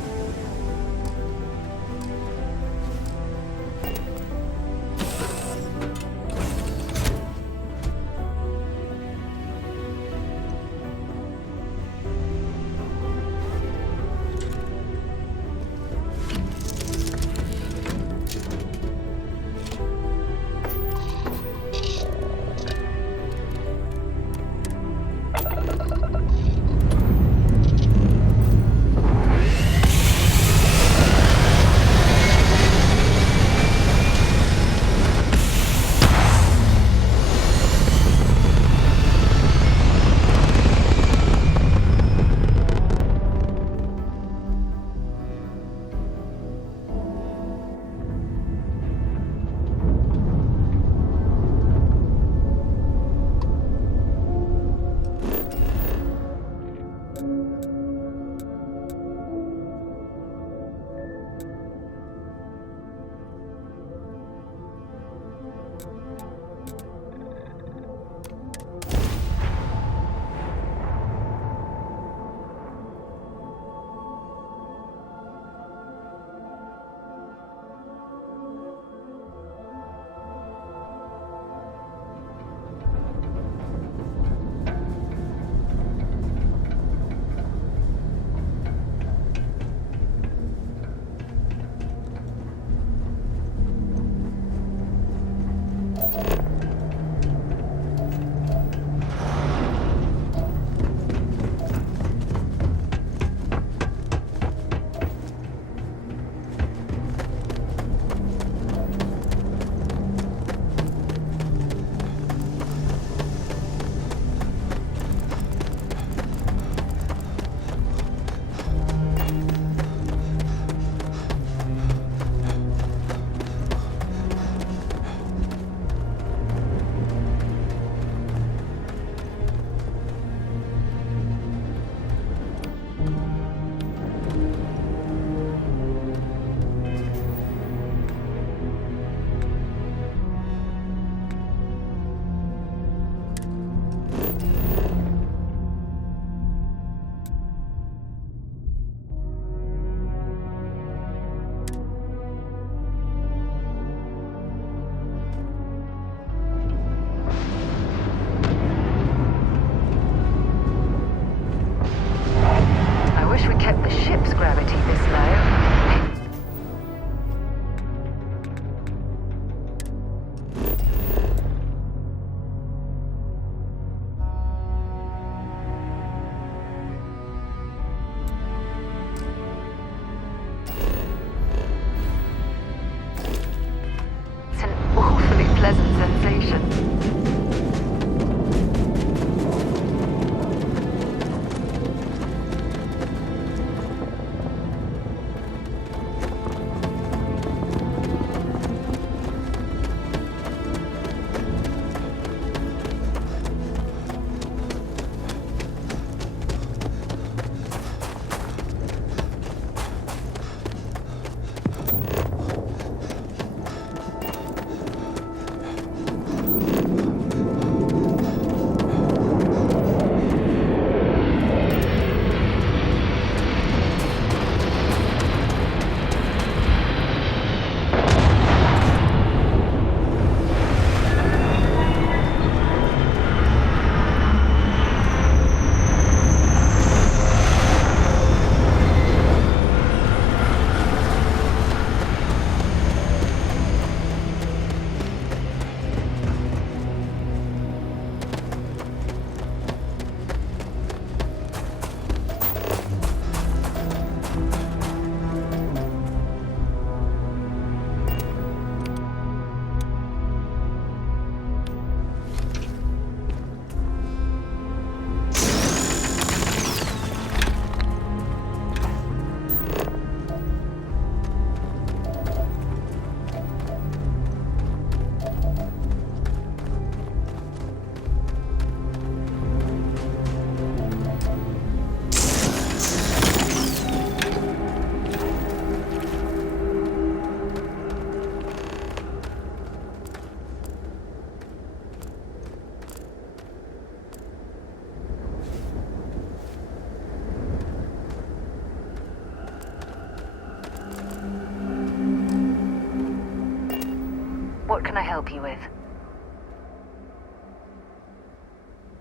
can I help you with?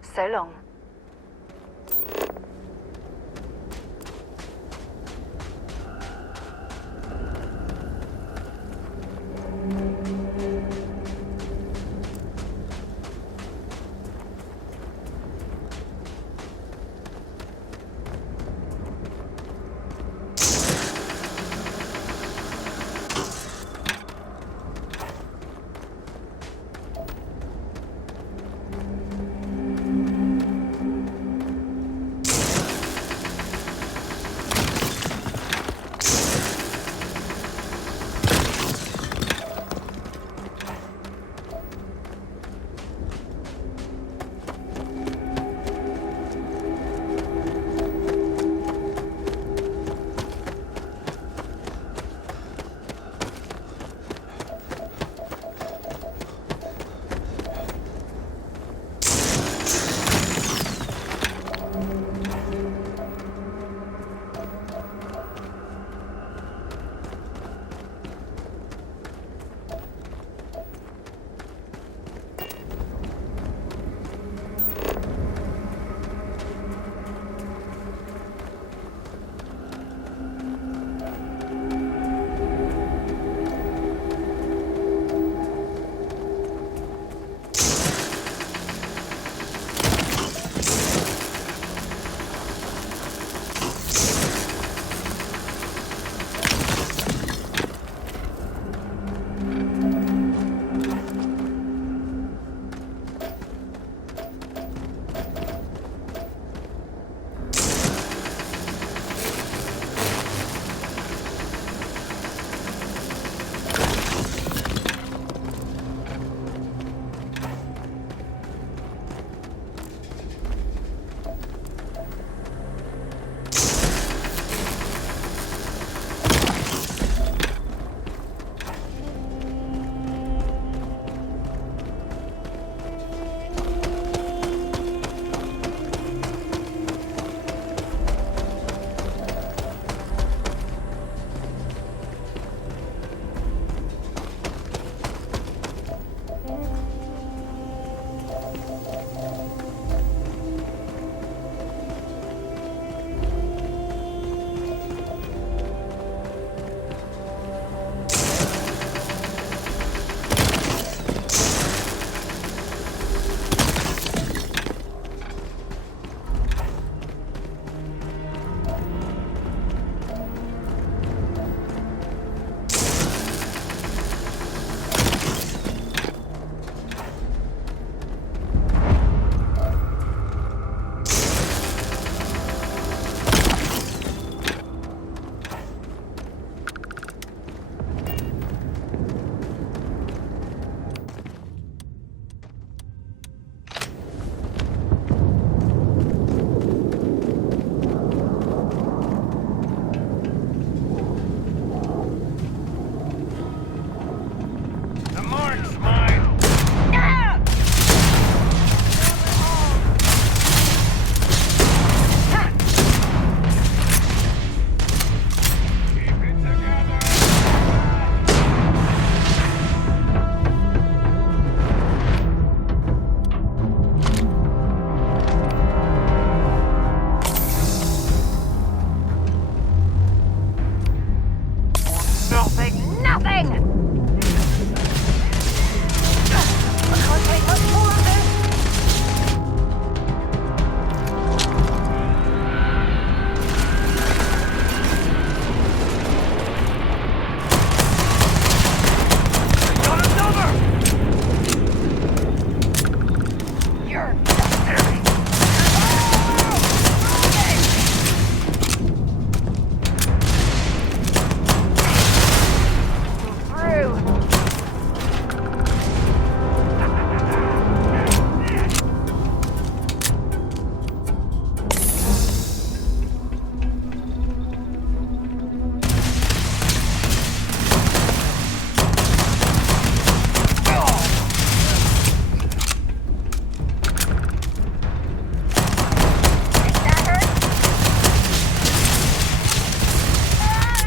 So long.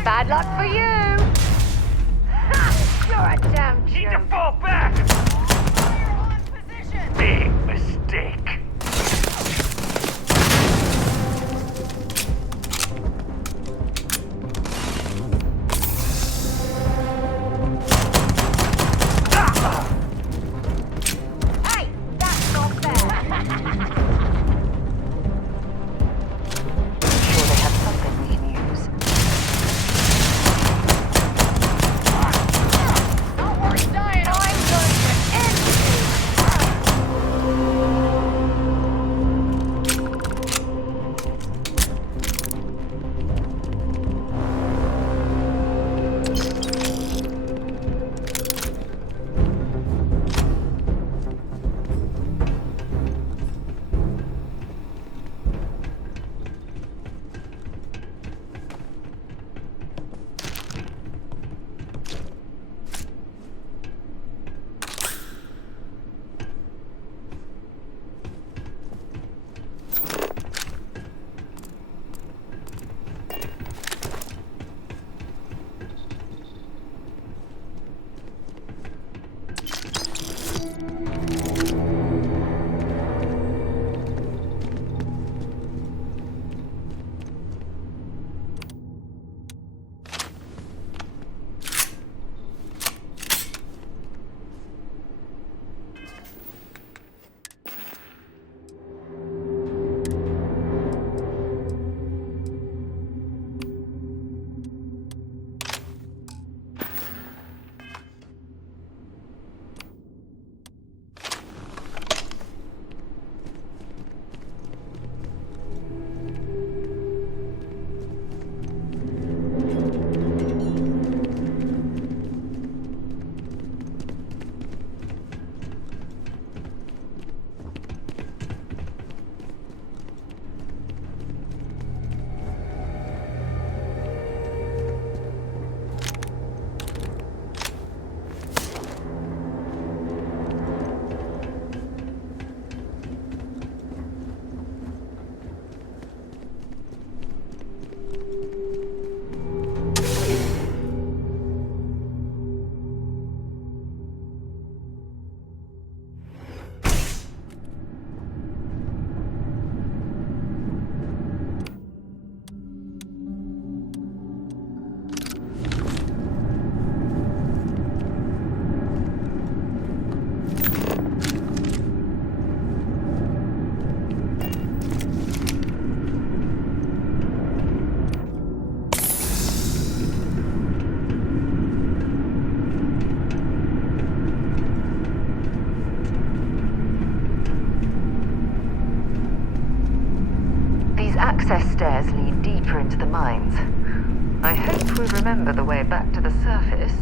Bad luck for you! Ha! You're a damn joke. Need to fall back! Big mistake. Hey, that's not fair. Sure they have something we can use. Not worth dying. I'm going to end access stairs lead deeper into the mines. I hope we remember the way back to the surface.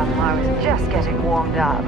I was just getting warmed up.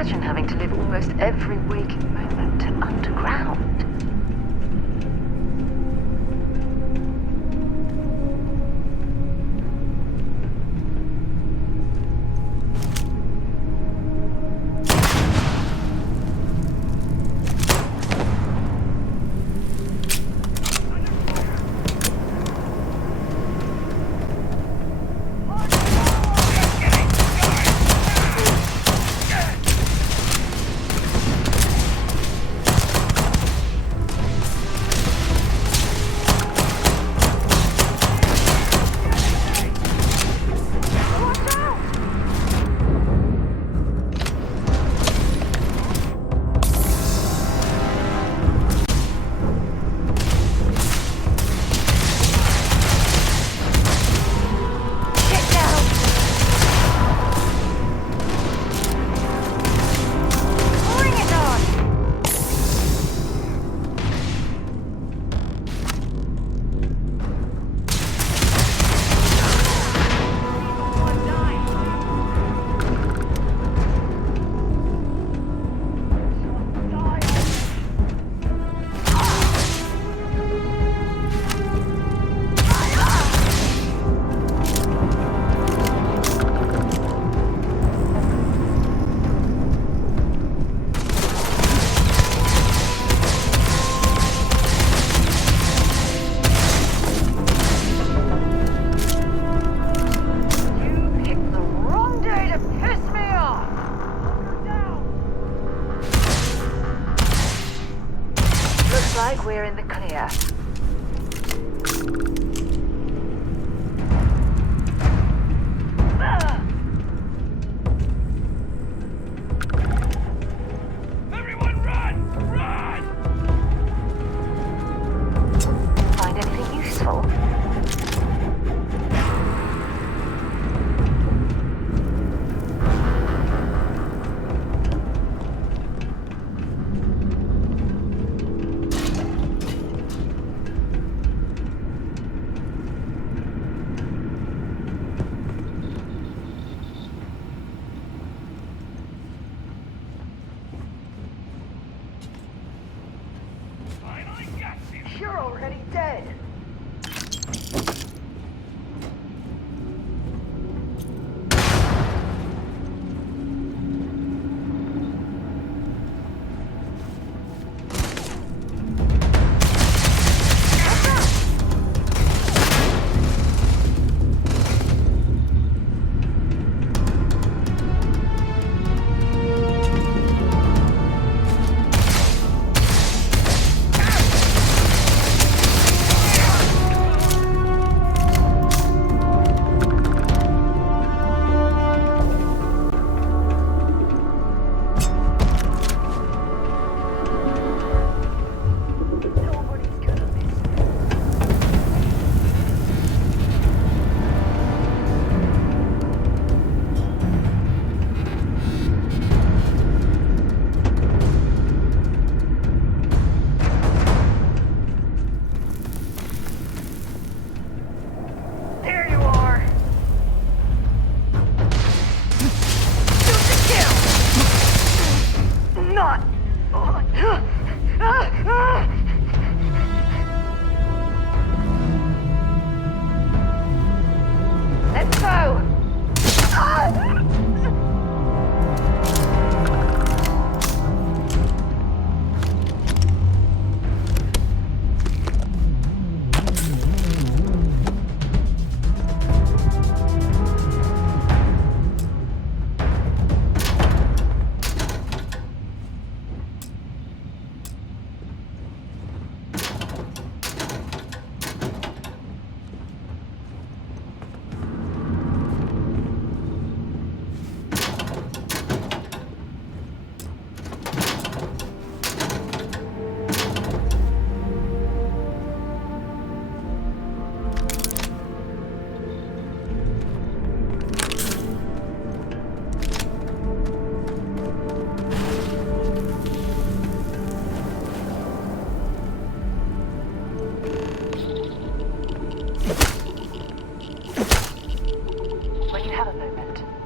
Imagine having to live almost every waking moment underground.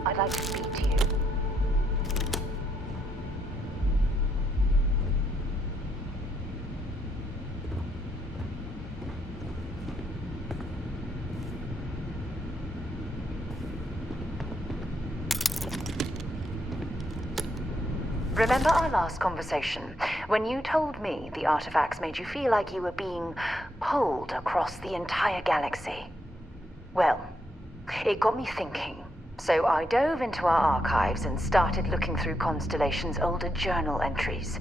I'd like to speak to you. Remember our last conversation, when you told me the artifacts made you feel like you were being pulled across the entire galaxy? Well, it got me thinking, so I dove into our archives and started looking through Constellation's older journal entries.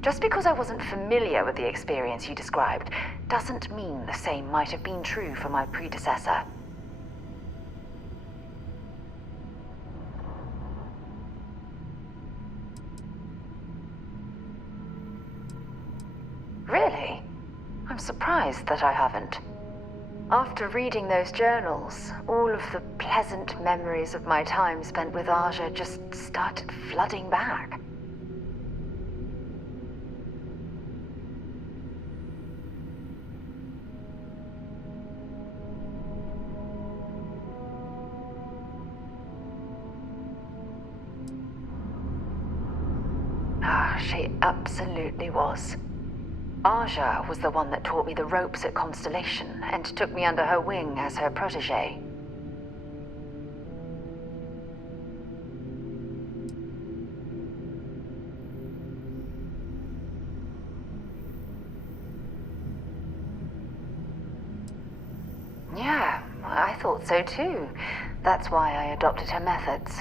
Just because I wasn't familiar with the experience you described, doesn't mean the same might have been true for my predecessor. Really? I'm surprised that I haven't. After reading those journals, all of the pleasant memories of my time spent with Aja just started flooding back. She absolutely was. Aja was the one that taught me the ropes at Constellation and took me under her wing as her protege. Yeah, I thought so too. That's why I adopted her methods.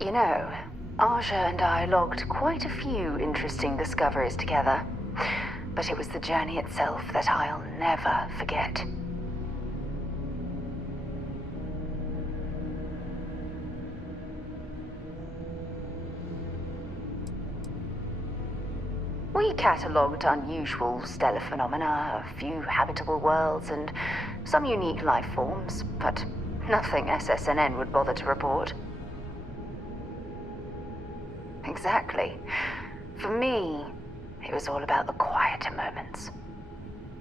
You know, Aja and I logged quite a few interesting discoveries together. But it was the journey itself that I'll never forget. We catalogued unusual stellar phenomena, a few habitable worlds, and some unique life forms, but nothing SSNN would bother to report. Exactly. For me, it was all about the quieter moments.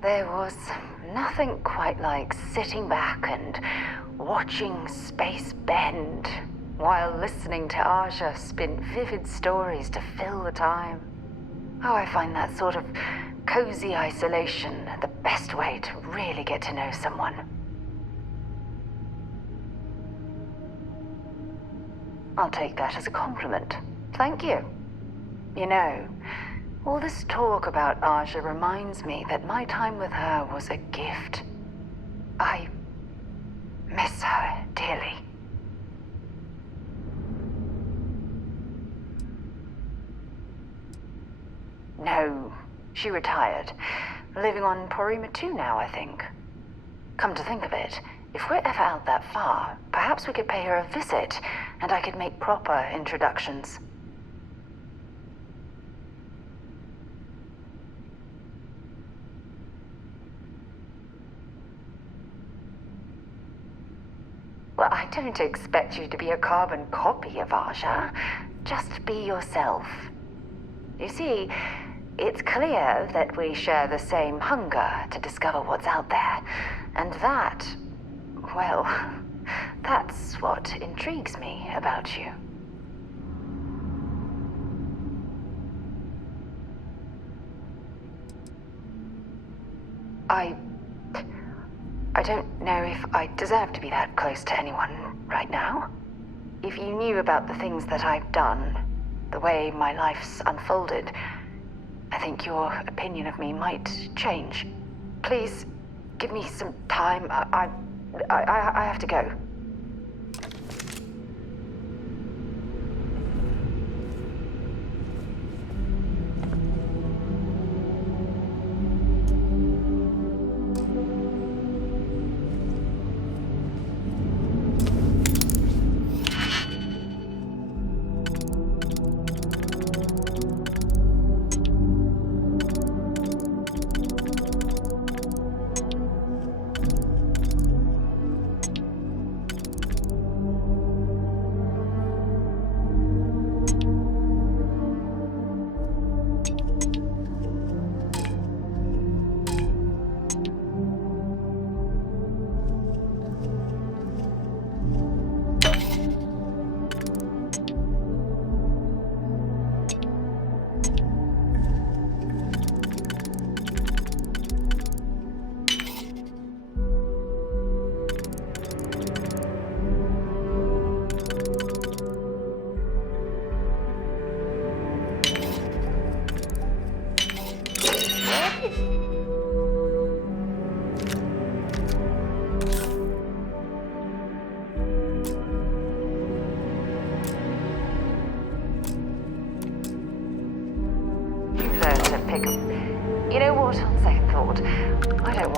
There was nothing quite like sitting back and watching space bend while listening to Aja spin vivid stories to fill the time. Oh, I find that sort of cozy isolation the best way to really get to know someone. I'll take that as a compliment. Thank you. You know, all this talk about Aja reminds me that my time with her was a gift. I miss her dearly. No, she retired. Living on Porrima 2 now, I think. Come to think of it, if we're ever out that far, perhaps we could pay her a visit, and I could make proper introductions. Well, I don't expect you to be a carbon copy of Aja. Just be yourself. You see, it's clear that we share the same hunger to discover what's out there. And that, well, that's what intrigues me about you. I don't know if I deserve to be that close to anyone right now. If you knew about the things that I've done, the way my life's unfolded, I think your opinion of me might change. Please, give me some time. I have to go.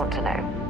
want to know?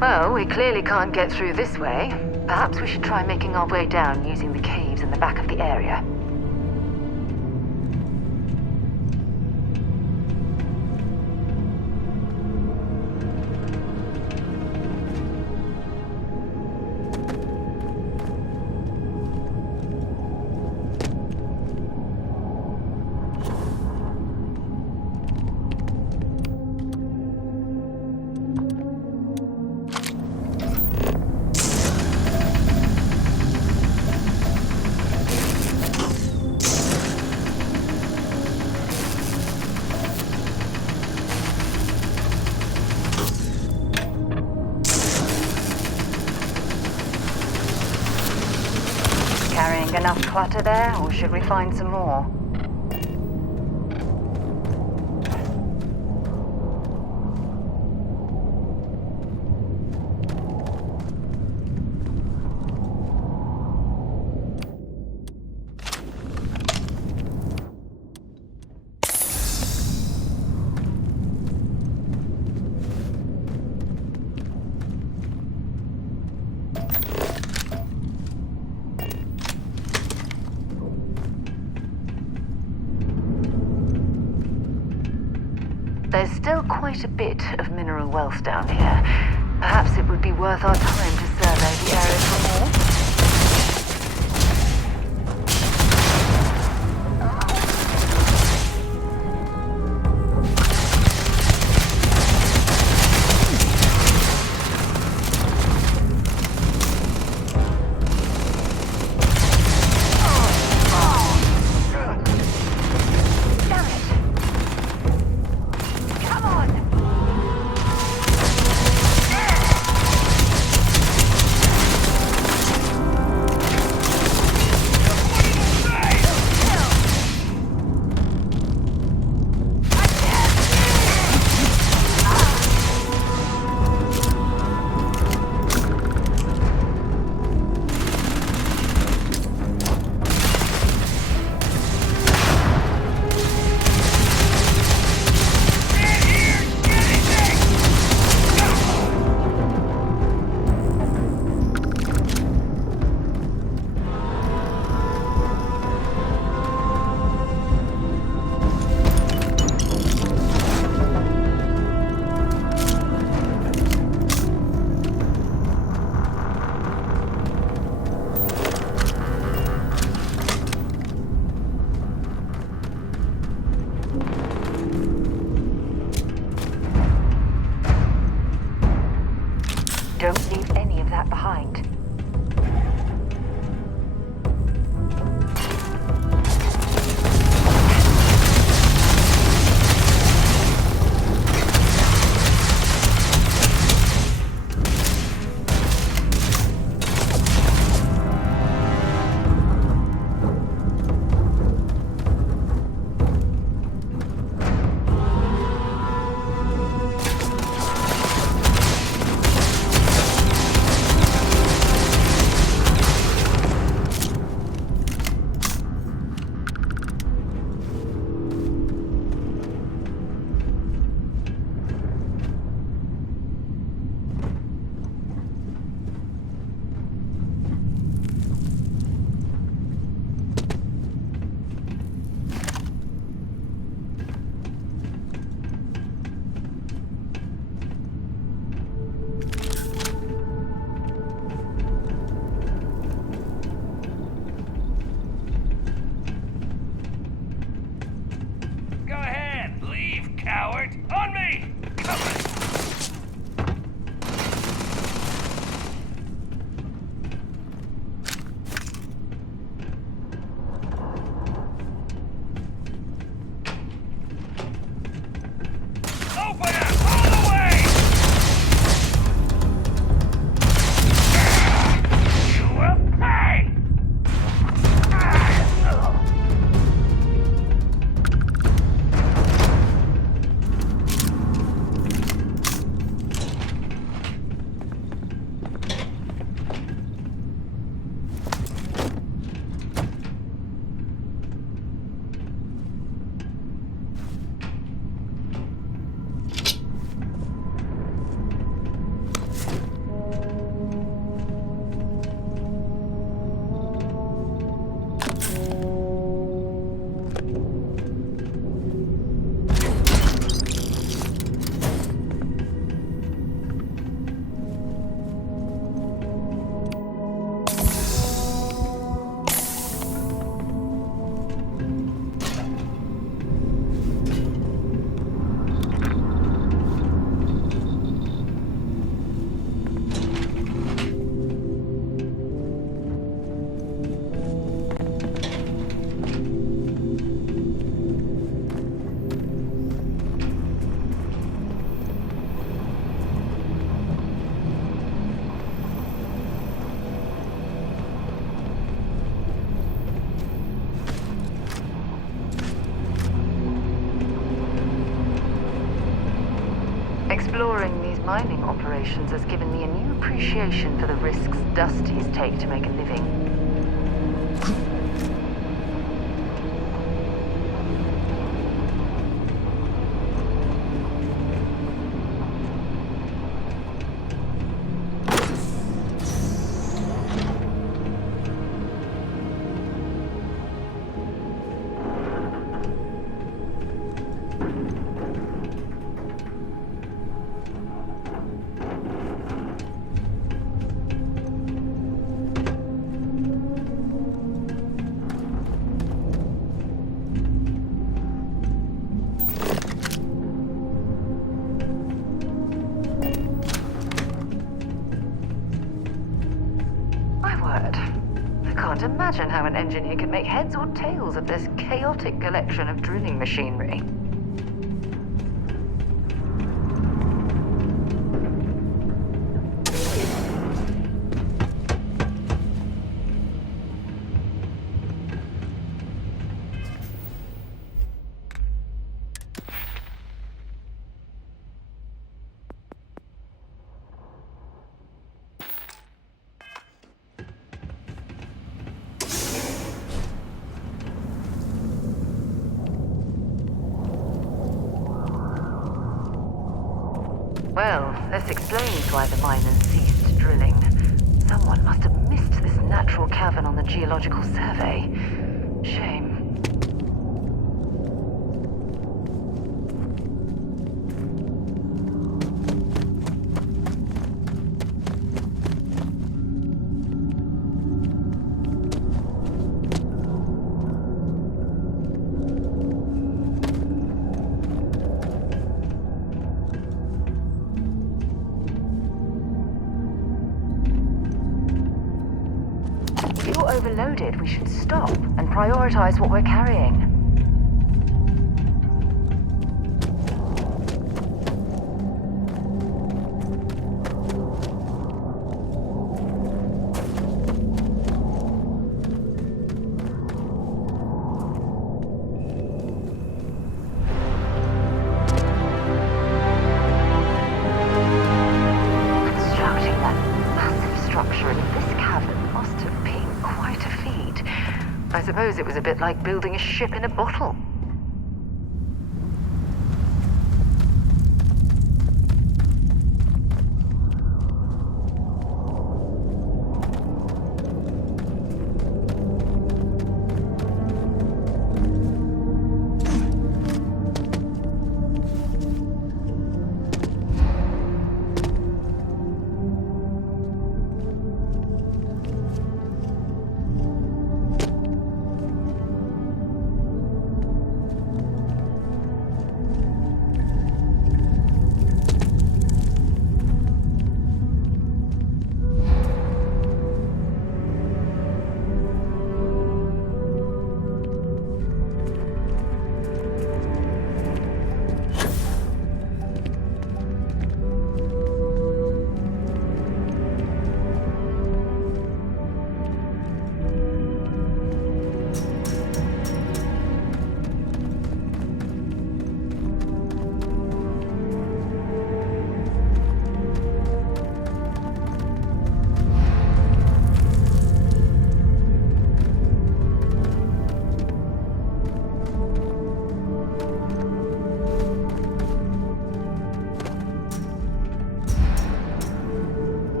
Well, we clearly can't get through this way. Perhaps we should try making our way down using the caves in the back of the area. Carrying enough clutter there, or should we find some more? There's still quite a bit of mineral wealth down here. Perhaps it would be worth our time to survey the area for more. Exploring these mining operations has given me a new appreciation for the risks Dusties take to make a living. I can't imagine how an engineer could make heads or tails of this chaotic collection of drilling machinery. Well, this explains why the miners ceased drilling. Someone must have missed this natural cavern on the geological survey. Shame. Overloaded, we should stop and prioritize what we're carrying. Constructing that massive structure in this cavern must have been quite a feat. I suppose it was a bit like building a ship in a bottle.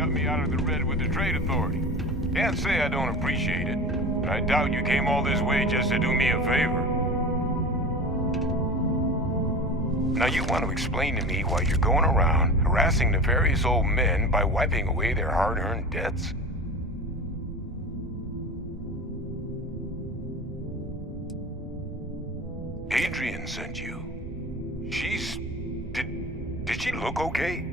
got me out of the red with the trade authority. Can't say I don't appreciate it, but I doubt you came all this way just to do me a favor. Now you want to explain to me why you're going around harassing nefarious old men by wiping away their hard-earned debts? Adrian sent you. Did she look okay?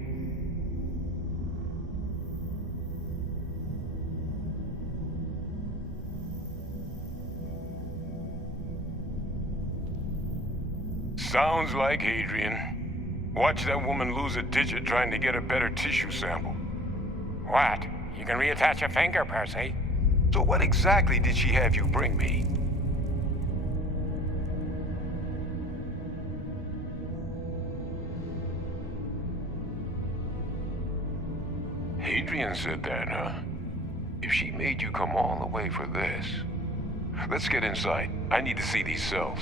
Sounds like Adrian. Watch that woman lose a digit trying to get a better tissue sample. What? You can reattach a finger, Percy. So what exactly did she have you bring me? Adrian said that, huh? If she made you come all the way for this... Let's get inside. I need to see these cells.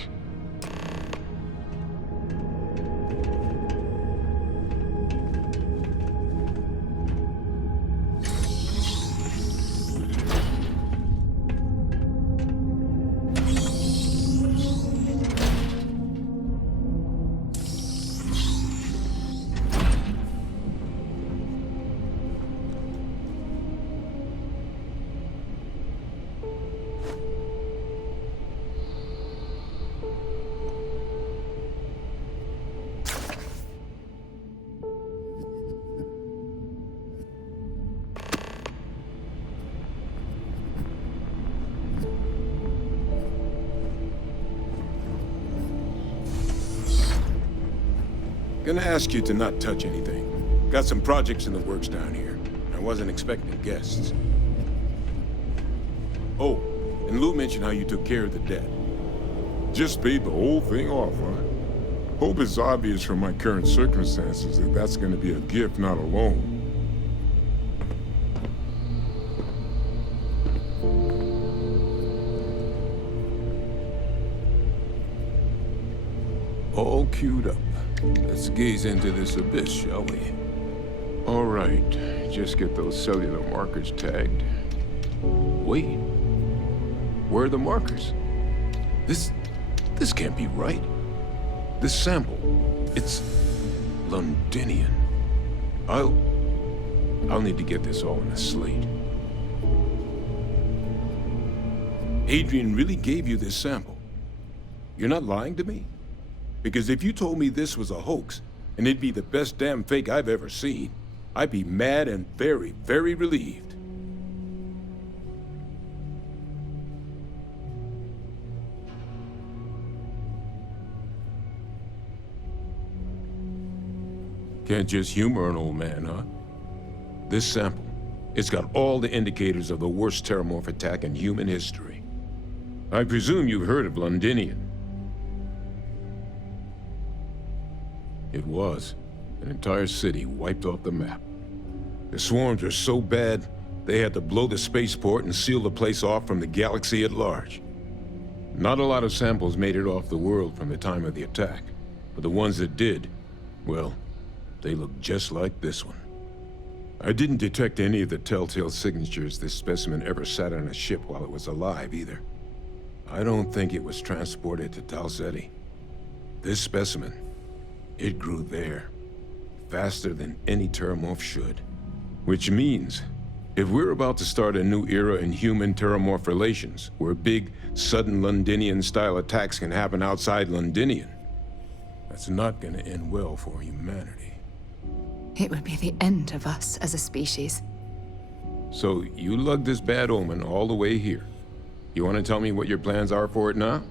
Gonna ask you to not touch anything. Got some projects in the works down here. I wasn't expecting guests. Oh, and Lou mentioned how you took care of the debt. Just paid the whole thing off, huh? Hope it's obvious from my current circumstances that that's gonna be a gift, not a loan. All queued up. Let's gaze into this abyss, shall we? All right, just get those cellular markers tagged. Wait. Where are the markers? This can't be right. This sample, it's Londinian. I'll need to get this all in a slate. Adrian really gave you this sample. You're not lying to me? Because if you told me this was a hoax, and it'd be the best damn fake I've ever seen, I'd be mad and very, very relieved. Can't just humor an old man, huh? This sample, it's got all the indicators of the worst terramorph attack in human history. I presume you've heard of Londinian. It was. An entire city wiped off the map. The swarms were so bad, they had to blow the spaceport and seal the place off from the galaxy at large. Not a lot of samples made it off the world from the time of the attack, but the ones that did, well, they look just like this one. I didn't detect any of the telltale signatures this specimen ever sat on a ship while it was alive, either. I don't think it was transported to Tal Ceti. This specimen, it grew there, faster than any terramorph should. Which means, if we're about to start a new era in human-terramorph relations, where big, sudden Londinian-style attacks can happen outside Londinian, that's not gonna end well for humanity. It would be the end of us as a species. So, you lugged this bad omen all the way here. You want to tell me what your plans are for it now?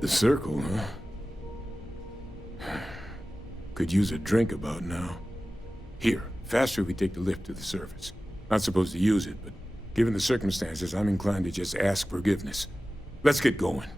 The circle, huh? Could use a drink about now. Here, faster we take the lift to the surface. Not supposed to use it, but given the circumstances, I'm inclined to just ask forgiveness. Let's get going.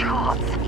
charts.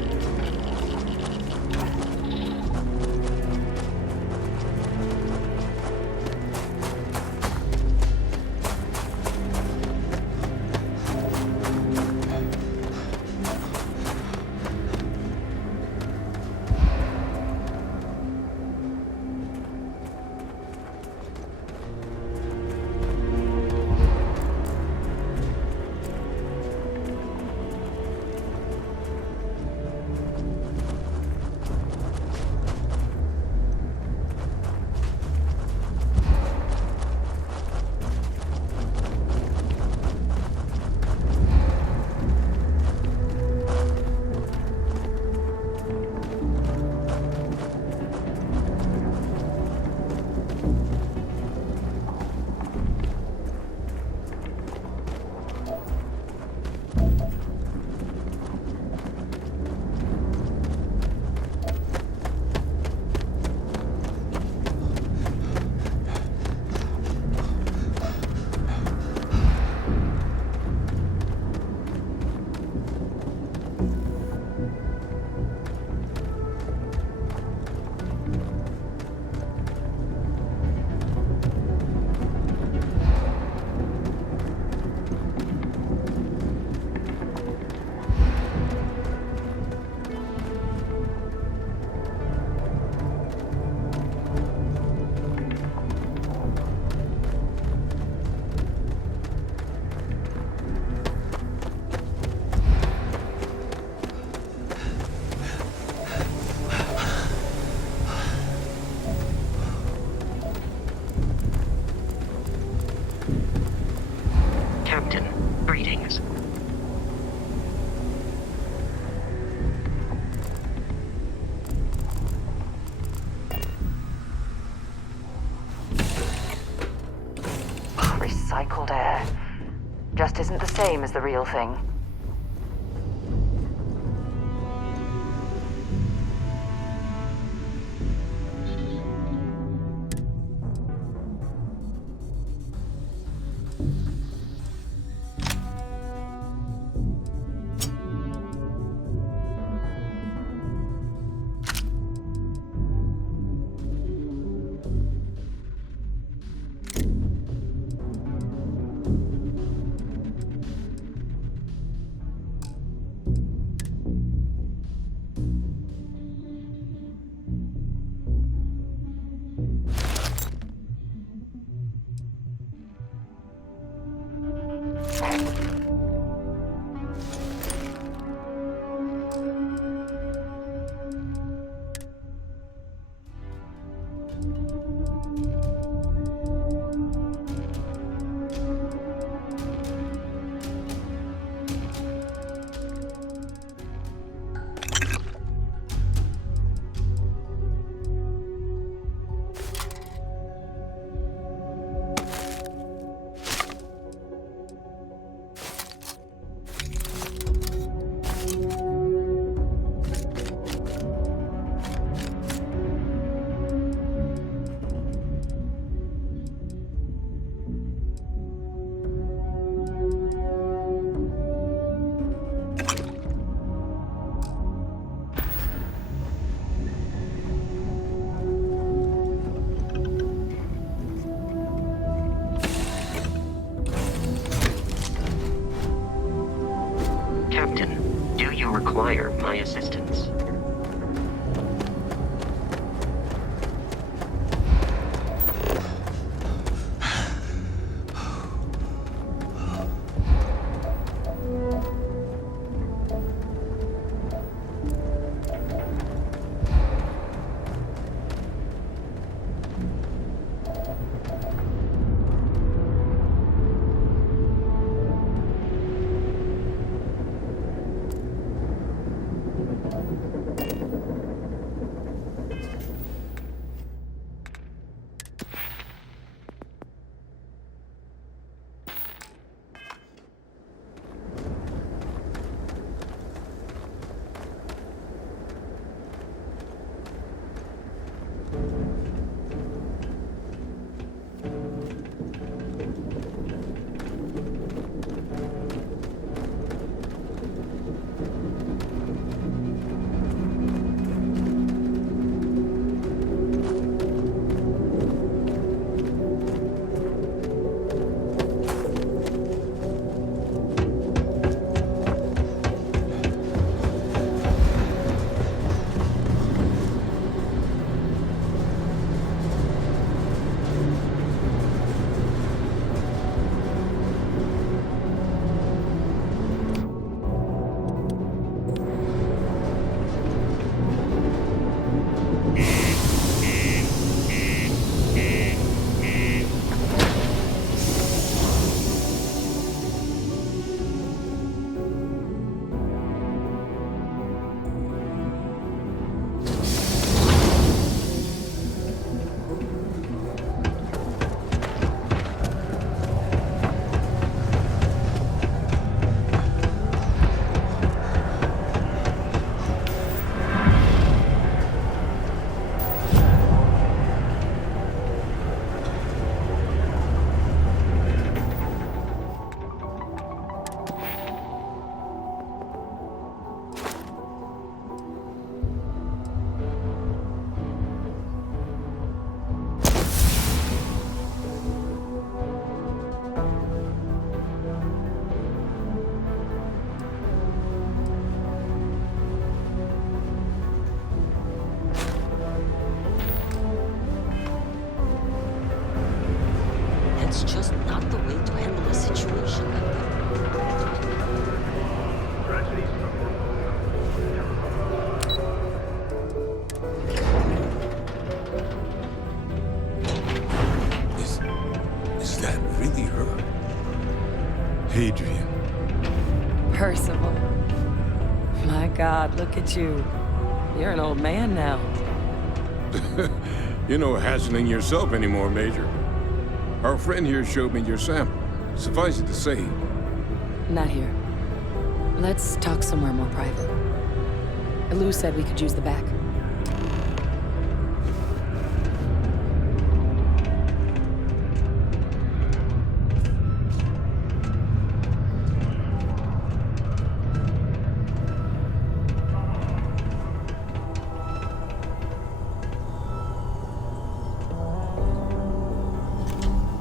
Captain, greetings. Recycled air. Just isn't the same as the real thing. Captain, do you require my assistance? That's just not the way to handle a situation like that. Is that really her? Hadrian. Percival. My God, look at you. You're an old man now. You're no hassling yourself anymore, Major. Our friend here showed me your sample. Suffice it to say... Not here. Let's talk somewhere more private. Lou said we could use the back.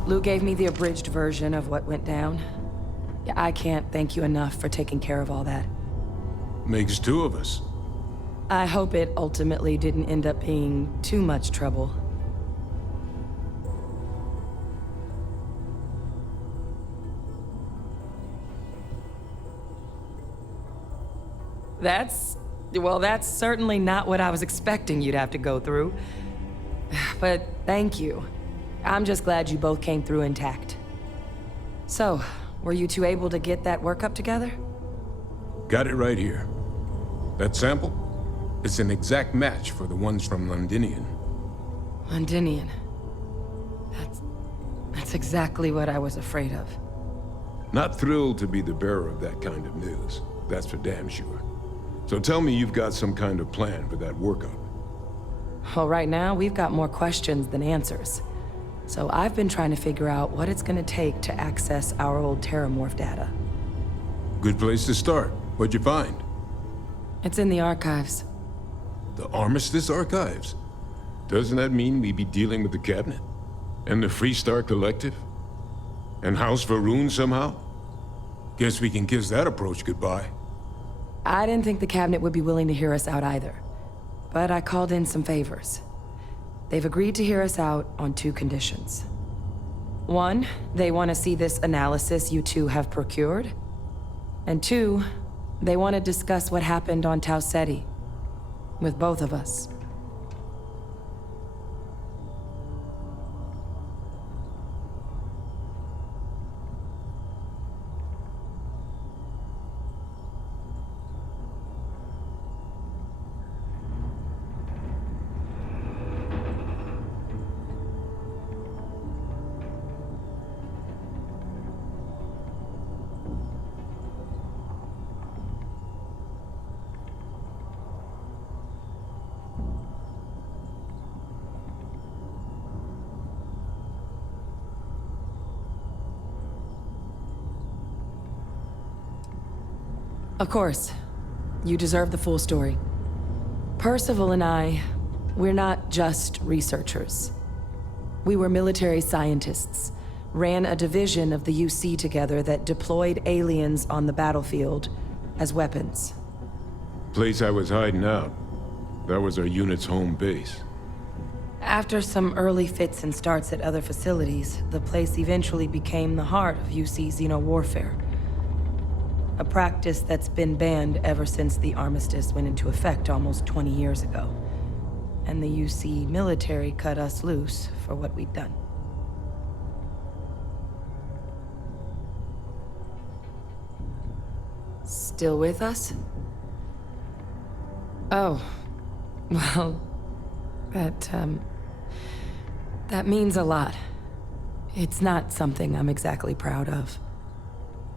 Lou gave me the abridged version of what went down. Yeah, I can't thank you enough for taking care of all that. Makes two of us. I hope it ultimately didn't end up being too much trouble. That's certainly not what I was expecting you'd have to go through. But thank you. I'm just glad you both came through intact. So, were you two able to get that workup together? Got it right here. That sample? It's an exact match for the ones from Londinian. Londinian. That's exactly what I was afraid of. Not thrilled to be the bearer of that kind of news. That's for damn sure. So tell me you've got some kind of plan for that workup. Well, right now, we've got more questions than answers. So I've been trying to figure out what it's gonna take to access our old Terramorph data. Good place to start. What'd you find? It's in the archives. The Armistice Archives? Doesn't that mean we'd be dealing with the Cabinet? And the Freestar Collective? And House Varun somehow? Guess we can kiss that approach goodbye. I didn't think the Cabinet would be willing to hear us out either. But I called in some favors. They've agreed to hear us out on two conditions. One, they want to see this analysis you two have procured. And two, they want to discuss what happened on Tau Ceti. With both of us. Of course. You deserve the full story. Percival and I, we're not just researchers. We were military scientists, ran a division of the UC together that deployed aliens on the battlefield as weapons. Place I was hiding out. That was our unit's home base. After some early fits and starts at other facilities, the place eventually became the heart of UC xeno-warfare. A practice that's been banned ever since the armistice went into effect almost 20 years ago. And the UC military cut us loose for what we'd done. Still with us? Oh. Well, that means a lot. It's not something I'm exactly proud of.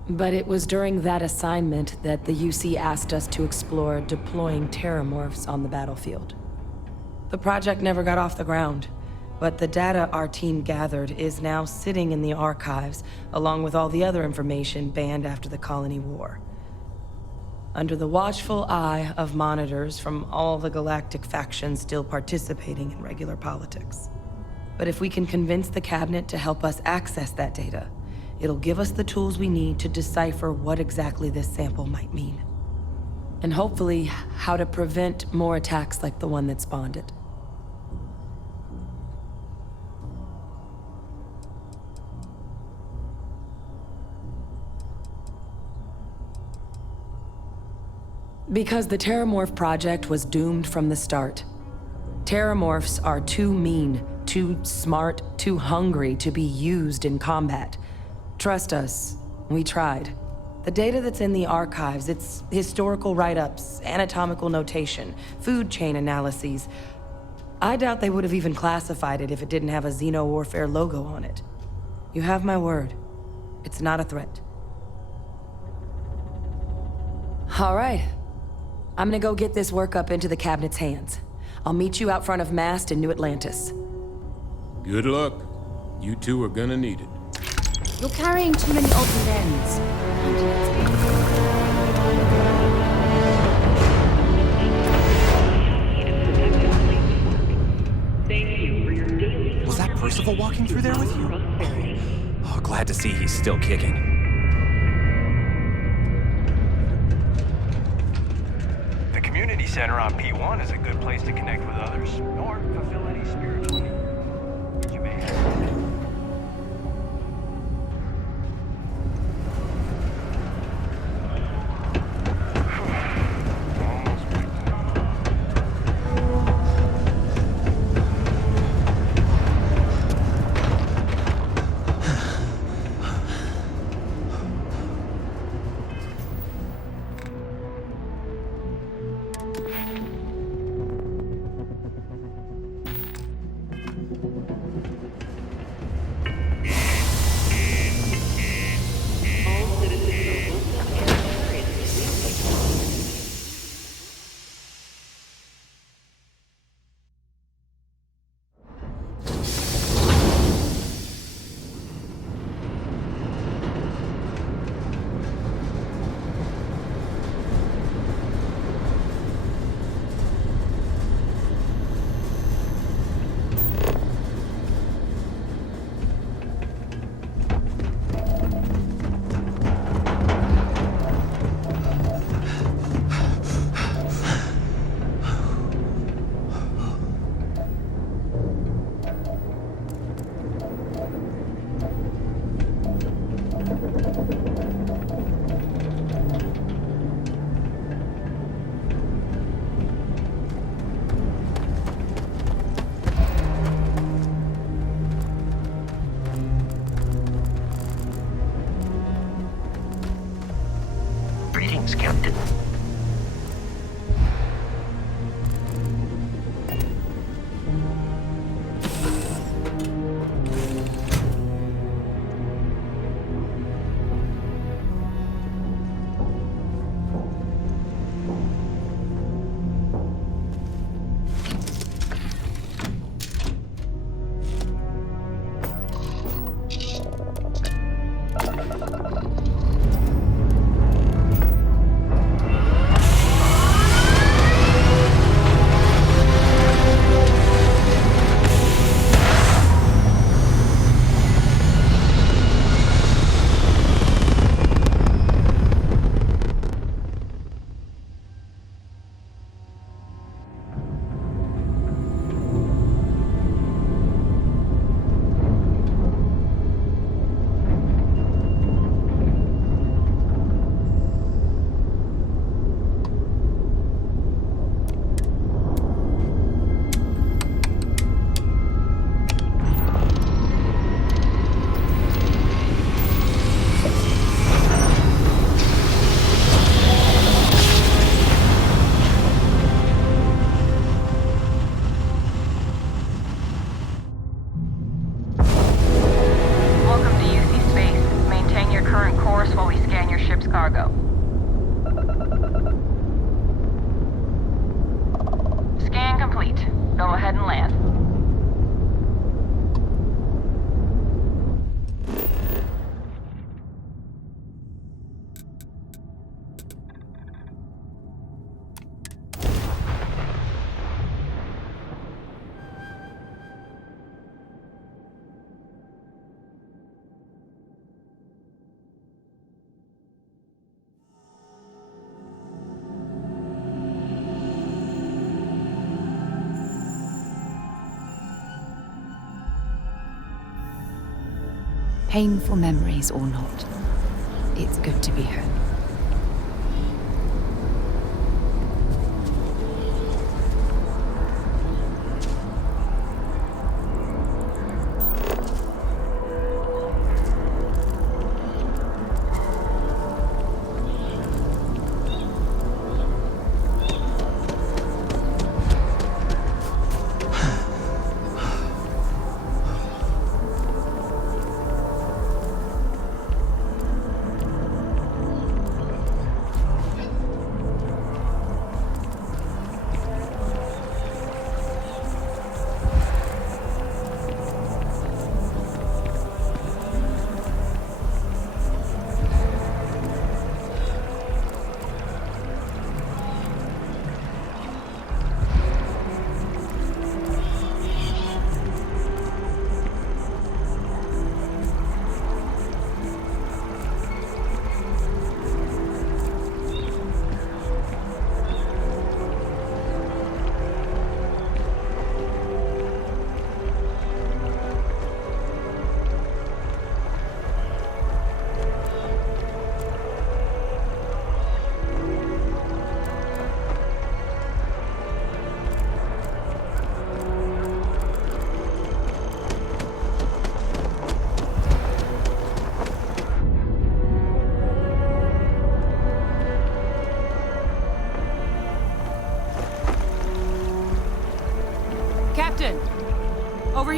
But it was during that assignment that the UC asked us to explore deploying terramorphs on the battlefield. The project never got off the ground, but the data our team gathered is now sitting in the archives, along with all the other information banned after the Colony War. Under the watchful eye of monitors from all the galactic factions still participating in regular politics. But if we can convince the Cabinet to help us access that data, it'll give us the tools we need to decipher what exactly this sample might mean. And hopefully, how to prevent more attacks like the one that spawned it. Because the Terramorph project was doomed from the start. Terramorphs are too mean, too smart, too hungry to be used in combat. Trust us, we tried. The data that's in the archives, it's historical write-ups, anatomical notation, food chain analyses. I doubt they would have even classified it if it didn't have a Xeno-Warfare logo on it. You have my word. It's not a threat. All right. I'm gonna go get this work up into the cabinet's hands. I'll meet you out front of Mast in New Atlantis. Good luck. You two are gonna need it. You're carrying too many odds and ends. Was that Percival walking through there with you? Oh, glad to see he's still kicking. The community center on P1 is a good place to connect with others, or fulfill any spiritual need you may have. Greetings, Captain. Painful memories or not, it's good to be home.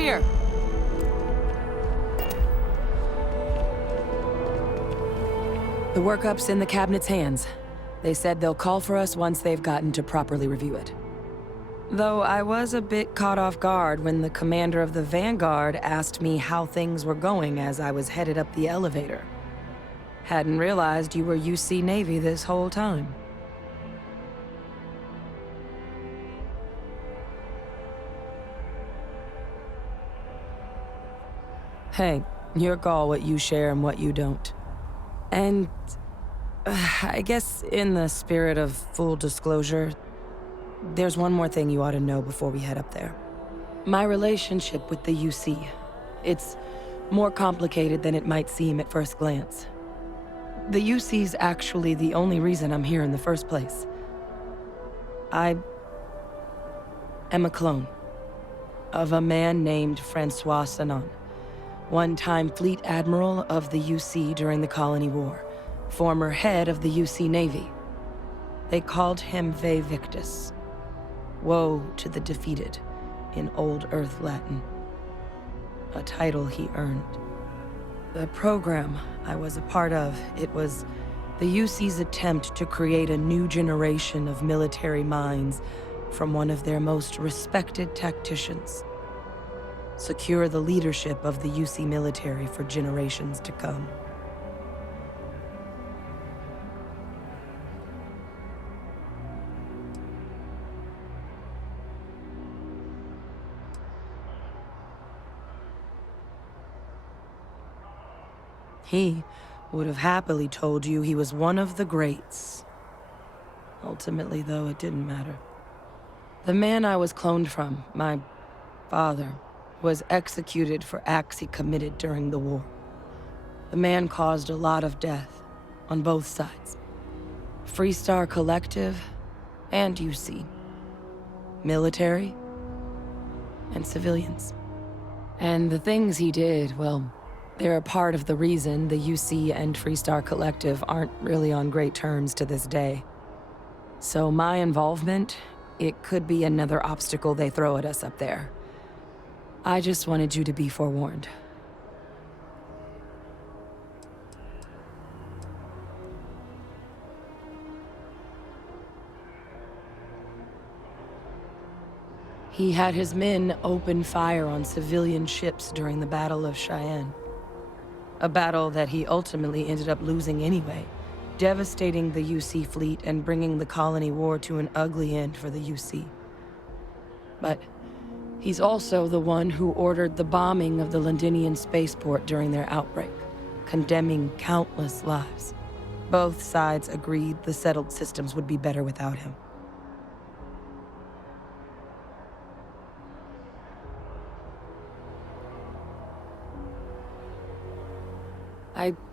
here. The workup's in the cabinet's hands. They said they'll call for us once they've gotten to properly review it. Though I was a bit caught off guard when the commander of the Vanguard asked me how things were going as I was headed up the elevator. Hadn't realized you were UC Navy this whole time. Hey, your call what you share and what you don't. And I guess in the spirit of full disclosure, there's one more thing you ought to know before we head up there. My relationship with the UC. It's more complicated than it might seem at first glance. The UC's actually the only reason I'm here in the first place. I am a clone of a man named Francois Sanon, one-time fleet admiral of the UC during the Colony War, former head of the UC Navy. They called him Ve Victus. Woe to the defeated, in Old Earth Latin. A title he earned. The program I was a part of, it was the UC's attempt to create a new generation of military minds from one of their most respected tacticians. Secure the leadership of the UC military for generations to come. He would have happily told you he was one of the greats. Ultimately, though, it didn't matter. The man I was cloned from, my father, was executed for acts he committed during the war. The man caused a lot of death, on both sides. Freestar Collective and UC. Military and civilians. And the things he did, well, they're a part of the reason the UC and Freestar Collective aren't really on great terms to this day. So my involvement, it could be another obstacle they throw at us up there. I just wanted you to be forewarned. He had his men open fire on civilian ships during the Battle of Cheyenne. A battle that he ultimately ended up losing anyway, devastating the UC fleet and bringing the Colony War to an ugly end for the UC. But he's also the one who ordered the bombing of the Londinian spaceport during their outbreak, condemning countless lives. Both sides agreed the settled systems would be better without him.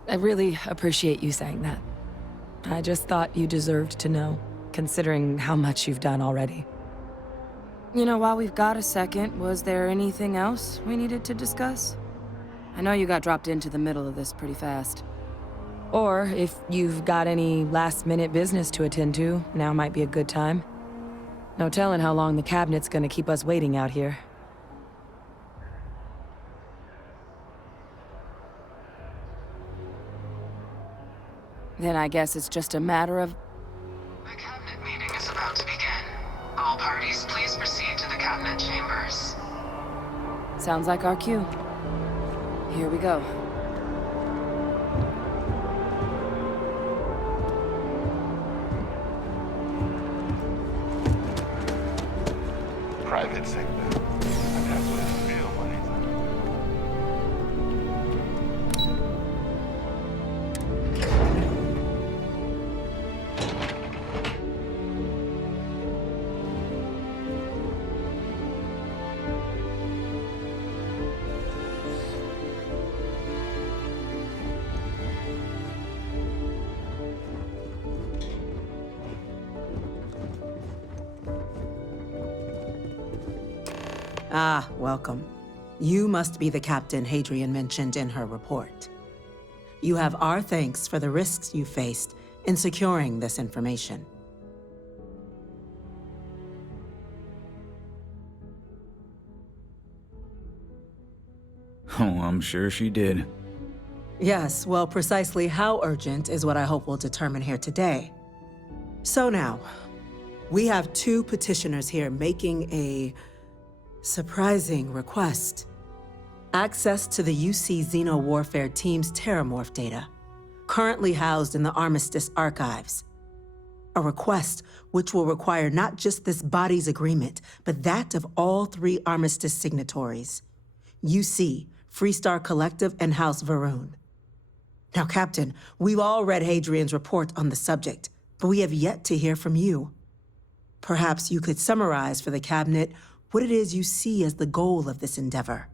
I really appreciate you saying that. I just thought you deserved to know, considering how much you've done already. You know, while we've got a second, was there anything else we needed to discuss? I know you got dropped into the middle of this pretty fast. Or if you've got any last-minute business to attend to, now might be a good time. No telling how long the cabinet's gonna keep us waiting out here. Then I guess it's just a matter of... The cabinet meeting is about to begin. All parties, please proceed to the cabinet chambers. Sounds like our cue. Here we go. Private sector. And that's where the real money's Ah, welcome. You must be the captain Hadrian mentioned in her report. You have our thanks for the risks you faced in securing this information. Oh, I'm sure she did. Yes, well, precisely how urgent is what I hope we'll determine here today. So now, we have two petitioners here making a surprising request. Access to the UC Xeno Warfare Team's Terramorph data, currently housed in the Armistice archives. A request which will require not just this body's agreement, but that of all 3 Armistice signatories. UC, Freestar Collective, and House Varun. Now, Captain, we've all read Hadrian's report on the subject, but we have yet to hear from you. Perhaps you could summarize for the Cabinet what it is you see as the goal of this endeavor.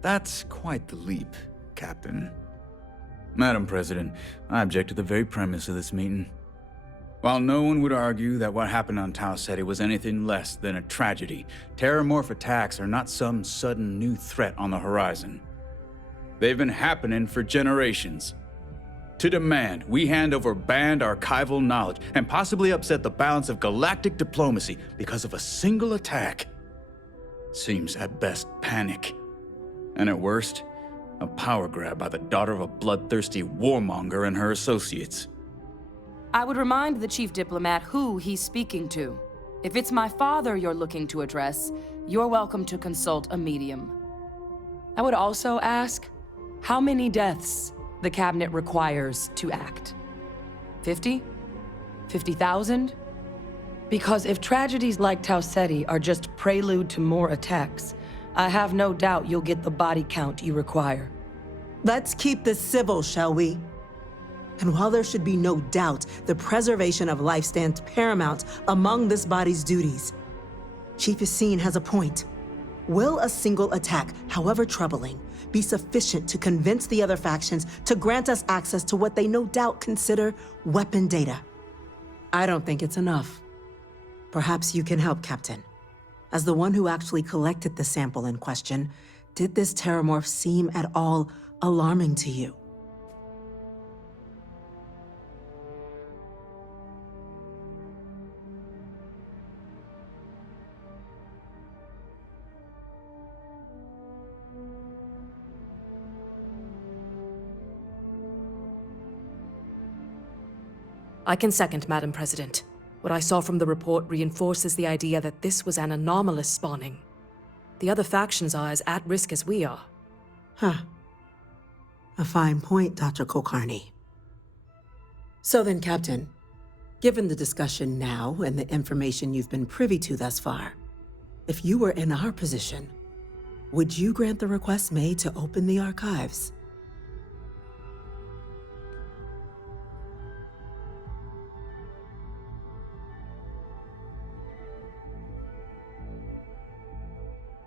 That's quite the leap, Captain. Madam President, I object to the very premise of this meeting. While no one would argue that what happened on Tau Ceti was anything less than a tragedy, terramorph attacks are not some sudden new threat on the horizon. They've been happening for generations. To demand we hand over banned archival knowledge and possibly upset the balance of galactic diplomacy because of a single attack seems at best panic. And at worst, a power grab by the daughter of a bloodthirsty warmonger and her associates. I would remind the chief diplomat who he's speaking to. If it's my father you're looking to address, you're welcome to consult a medium. I would also ask how many deaths the Cabinet requires to act. 50? 50,000? Because if tragedies like Tau Ceti are just prelude to more attacks, I have no doubt you'll get the body count you require. Let's keep this civil, shall we? And while there should be no doubt the preservation of life stands paramount among this body's duties, Chief Yassine has a point. Will a single attack, however troubling, be sufficient to convince the other factions to grant us access to what they no doubt consider weapon data? I don't think it's enough. Perhaps you can help, Captain. As the one who actually collected the sample in question, did this terramorph seem at all alarming to you? I can second, Madam President. What I saw from the report reinforces the idea that this was an anomalous spawning. The other factions are as at risk as we are. Huh. A fine point, Dr. Kulkarni. So then, Captain, given the discussion now and the information you've been privy to thus far, if you were in our position, would you grant the request made to open the archives?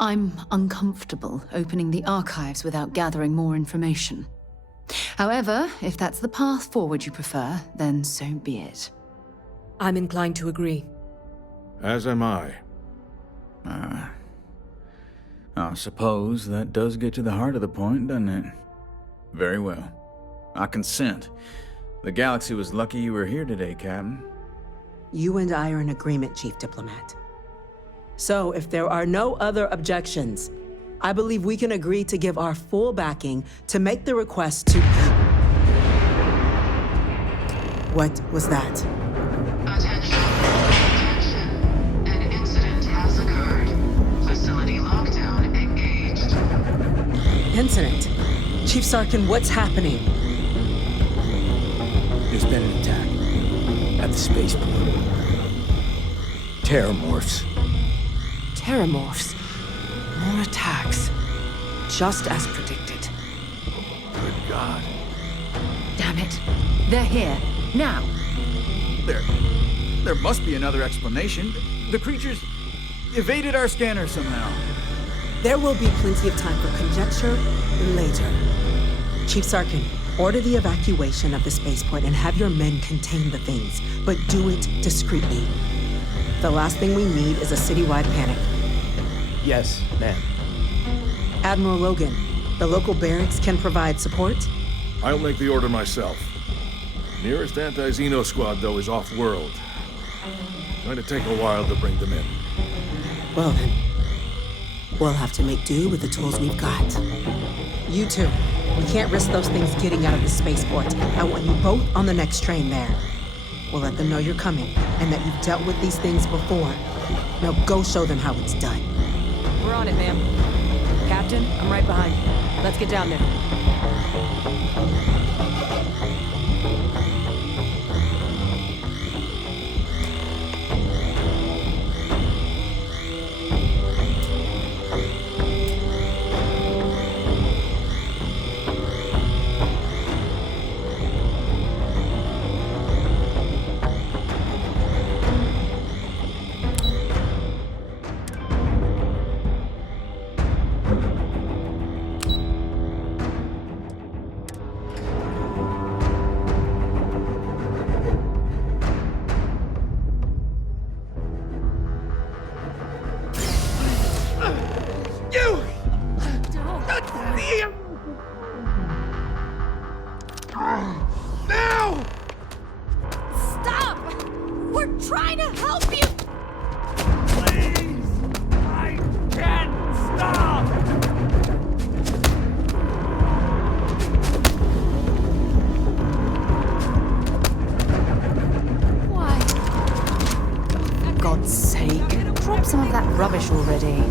I'm uncomfortable opening the archives without gathering more information. However, if that's the path forward you prefer, then so be it. I'm inclined to agree. As am I. I suppose that does get to the heart of the point, doesn't it? Very well. I consent. The galaxy was lucky you were here today, Captain. You and I are in agreement, Chief Diplomat. So, if there are no other objections, I believe we can agree to give our full backing to make the request to... What was that? Attention. An incident has occurred. Facility lockdown engaged. Incident? Chief Sarkin, what's happening? There's been an attack at the spaceport. Terramorphs. Terramorphs. More attacks. Just as predicted. Good God. Damn it. They're here. Now. There must be another explanation. The creatures evaded our scanner somehow. There will be plenty of time for conjecture later. Chief Sarkin, order the evacuation of the spaceport and have your men contain the things, but do it discreetly. The last thing we need is a citywide panic. Yes, ma'am. Admiral Logan, the local barracks can provide support? I'll make the order myself. Nearest anti-Xeno squad, though, is off-world. Going to take a while to bring them in. Well then, we'll have to make do with the tools we've got. You two, we can't risk those things getting out of the spaceport. I want you both on the next train there. We'll let them know you're coming, and that you've dealt with these things before. Now go show them how it's done. We're on it, ma'am. Captain, I'm right behind you. Let's get down there. Some of that rubbish already.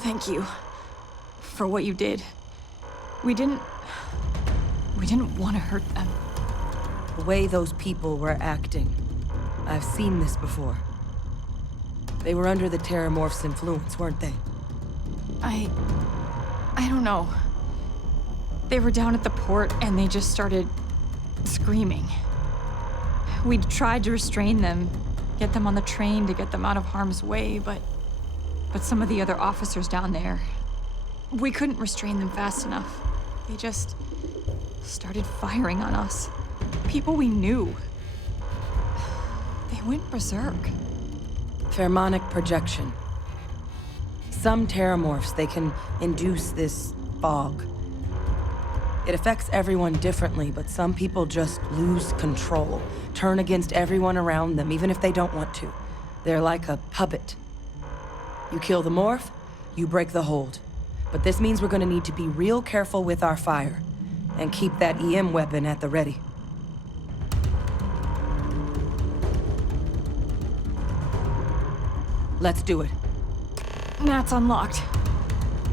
Thank you for what you did. We didn't want to hurt them. The way those people were acting, I've seen this before. They were under the Terramorph's influence, weren't they? I don't know. They were down at the port and they just started screaming. We tried to restrain them, get them on the train to get them out of harm's way, but some of the other officers down there, we couldn't restrain them fast enough. They just started firing on us. People we knew. They went berserk. Pheromonic projection. Some Terramorphs, they can induce this fog. It affects everyone differently, but some people just lose control, turn against everyone around them, even if they don't want to. They're like a puppet. You kill the morph, you break the hold. But this means we're gonna need to be real careful with our fire. And keep that EM weapon at the ready. Let's do it. Nat's unlocked.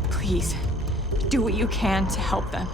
Please, do what you can to help them.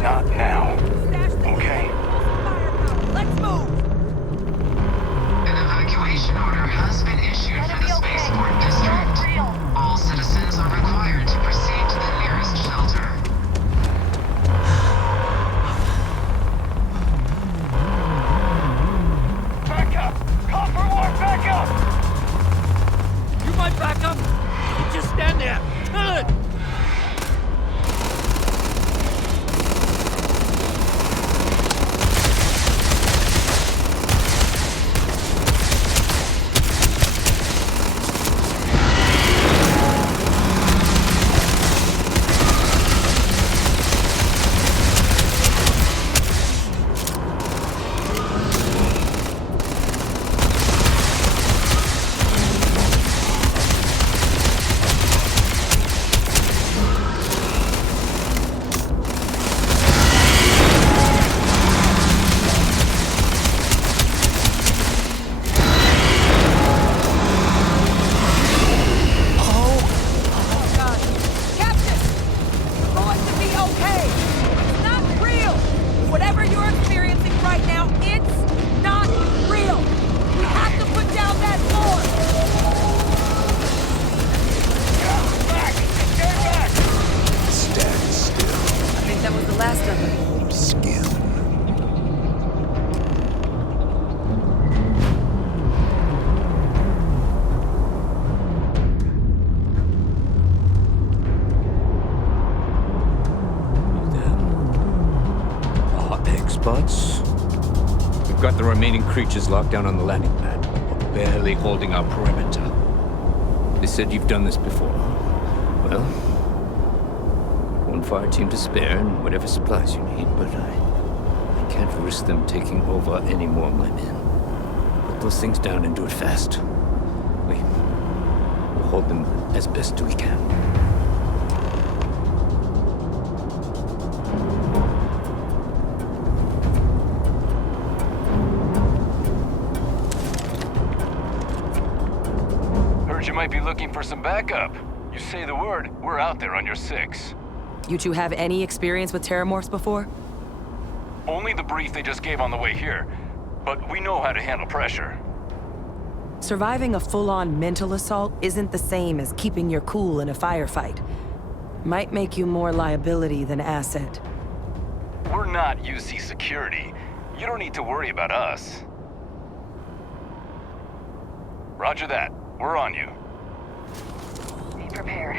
Not now. Okay? Let's move! An evacuation order has been issued for the spaceport district. All citizens are required to proceed to the nearest shelter. Back up! Call for more backup! You might back up! Don't just stand there! Kill it! We've got the remaining creatures locked down on the landing pad. We're barely holding our perimeter. They said you've done this before. Well, one fire team to spare and whatever supplies you need, but I can't risk them taking over any more of my men. Put those things down and do it fast. We'll hold them as best we can. You might be looking for some backup. You say the word, we're out there on your 6. You two have any experience with terramorphs before? Only the brief they just gave on the way here. but we know how to handle pressure. Surviving a full-on mental assault isn't the same as keeping your cool in a firefight. Might make you more liability than asset. We're not UC security. You don't need to worry about us. Roger that. We're on you. Be prepared.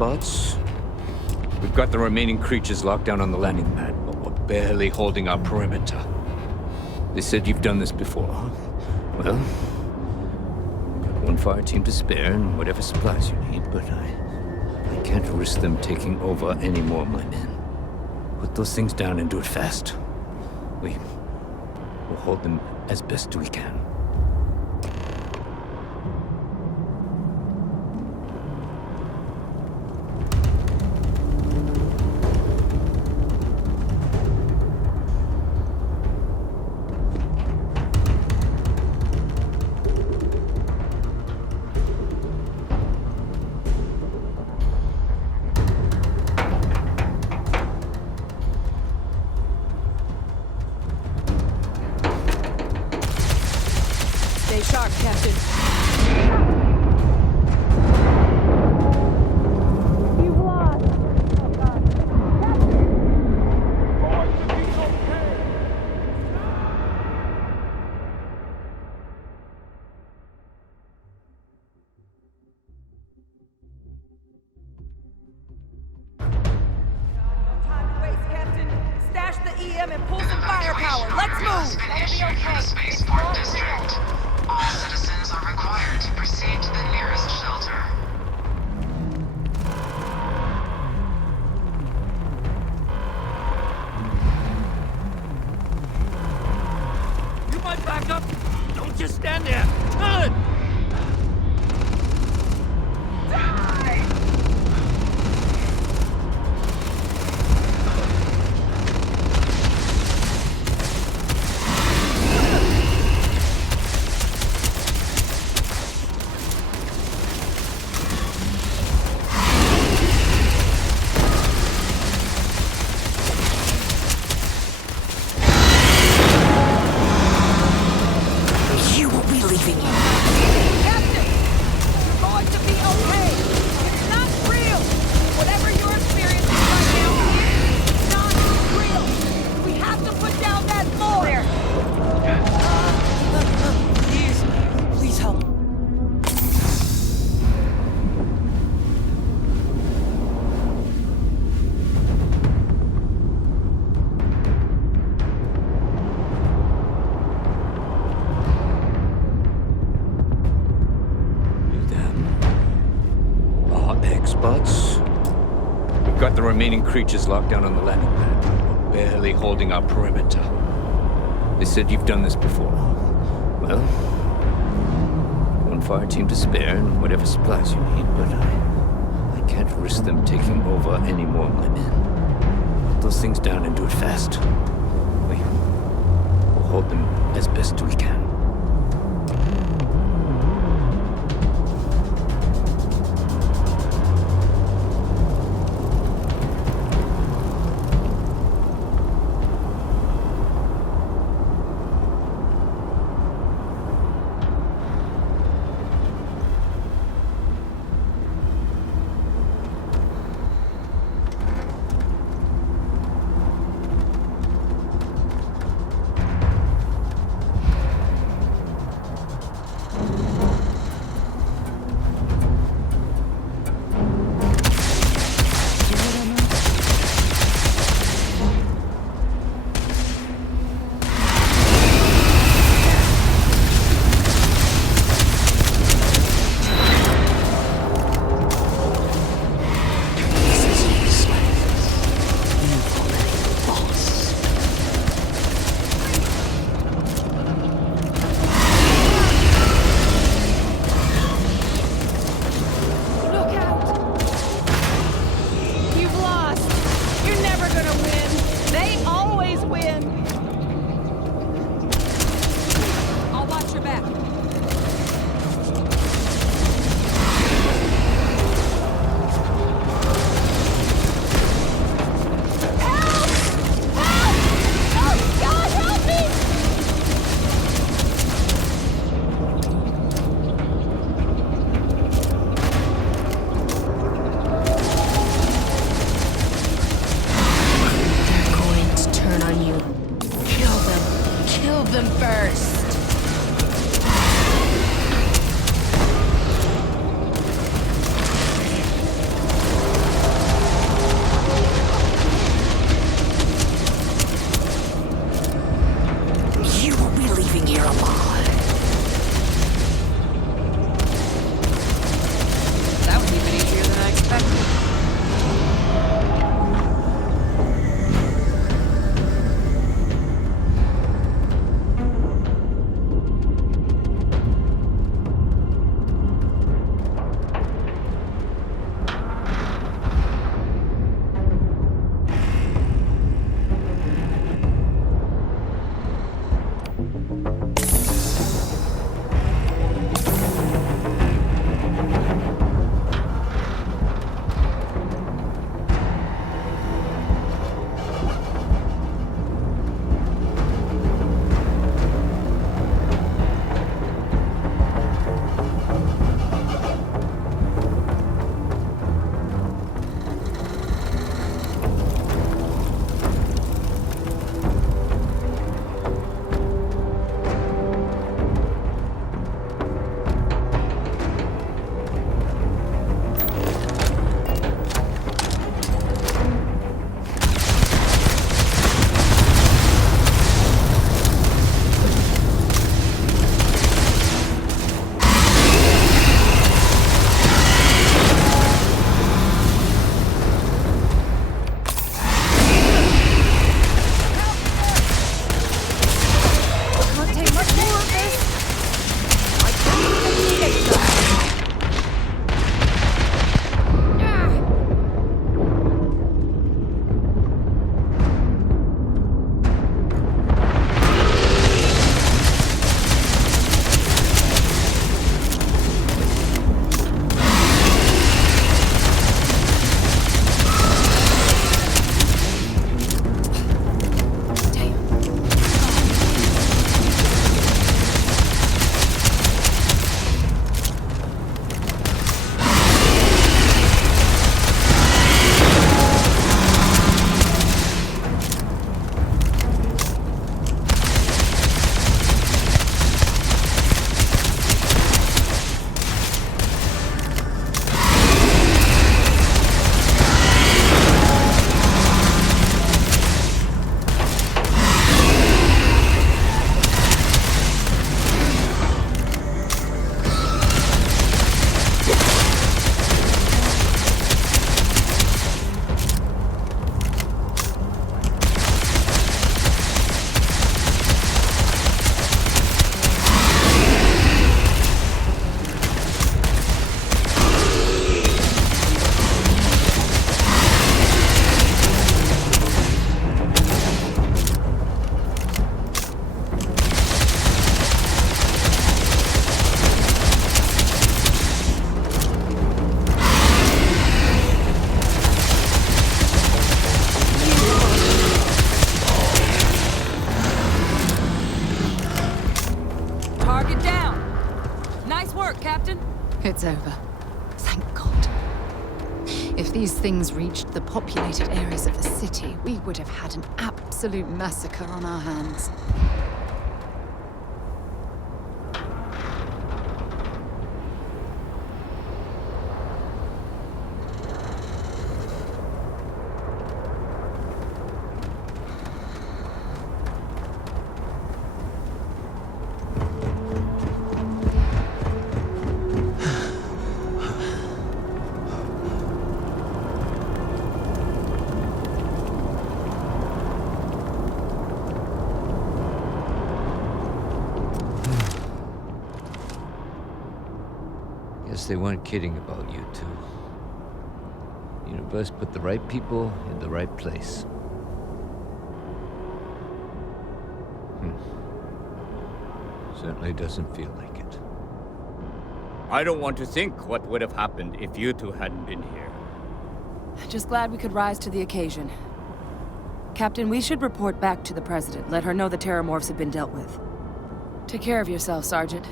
X-bots. We've got the remaining creatures locked down on the landing pad, but we're barely holding our perimeter. They said you've done this before. Well, got one fire team to spare and whatever supplies you need, but I can't risk them taking over any more of my men. Put those things down and do it fast. We'll hold them as best we can. Stay sharp, Captain. You've lost. Oh, God. Stash the EM and pull some firepower. Let's move! The spaceport district. All citizens are required to proceed to the nearest shelter. You might back up. Don't just stand there. Good. You will be leaving you. Captain! You're going to be okay. It's not real. Whatever you're experiencing right now, it's not real. We have to put down that mortar. Please help. X-bots. We've got the remaining creatures locked down on the landing pad. We're barely holding our perimeter. They said you've done this before. Well, one fire team to spare and whatever supplies you need, but I can't risk them taking over any more of my men. Put those things down and do it fast. We'll hold them as best we can. If these things reached the populated areas of the city, we would have had an absolute massacre on our hands. Guess they weren't kidding about you two. The universe put the right people in the right place. Certainly doesn't feel like it. I don't want to think what would have happened if you two hadn't been here. Just glad we could rise to the occasion. Captain, we should report back to the President. Let her know the terramorphs have been dealt with. Take care of yourself, Sergeant.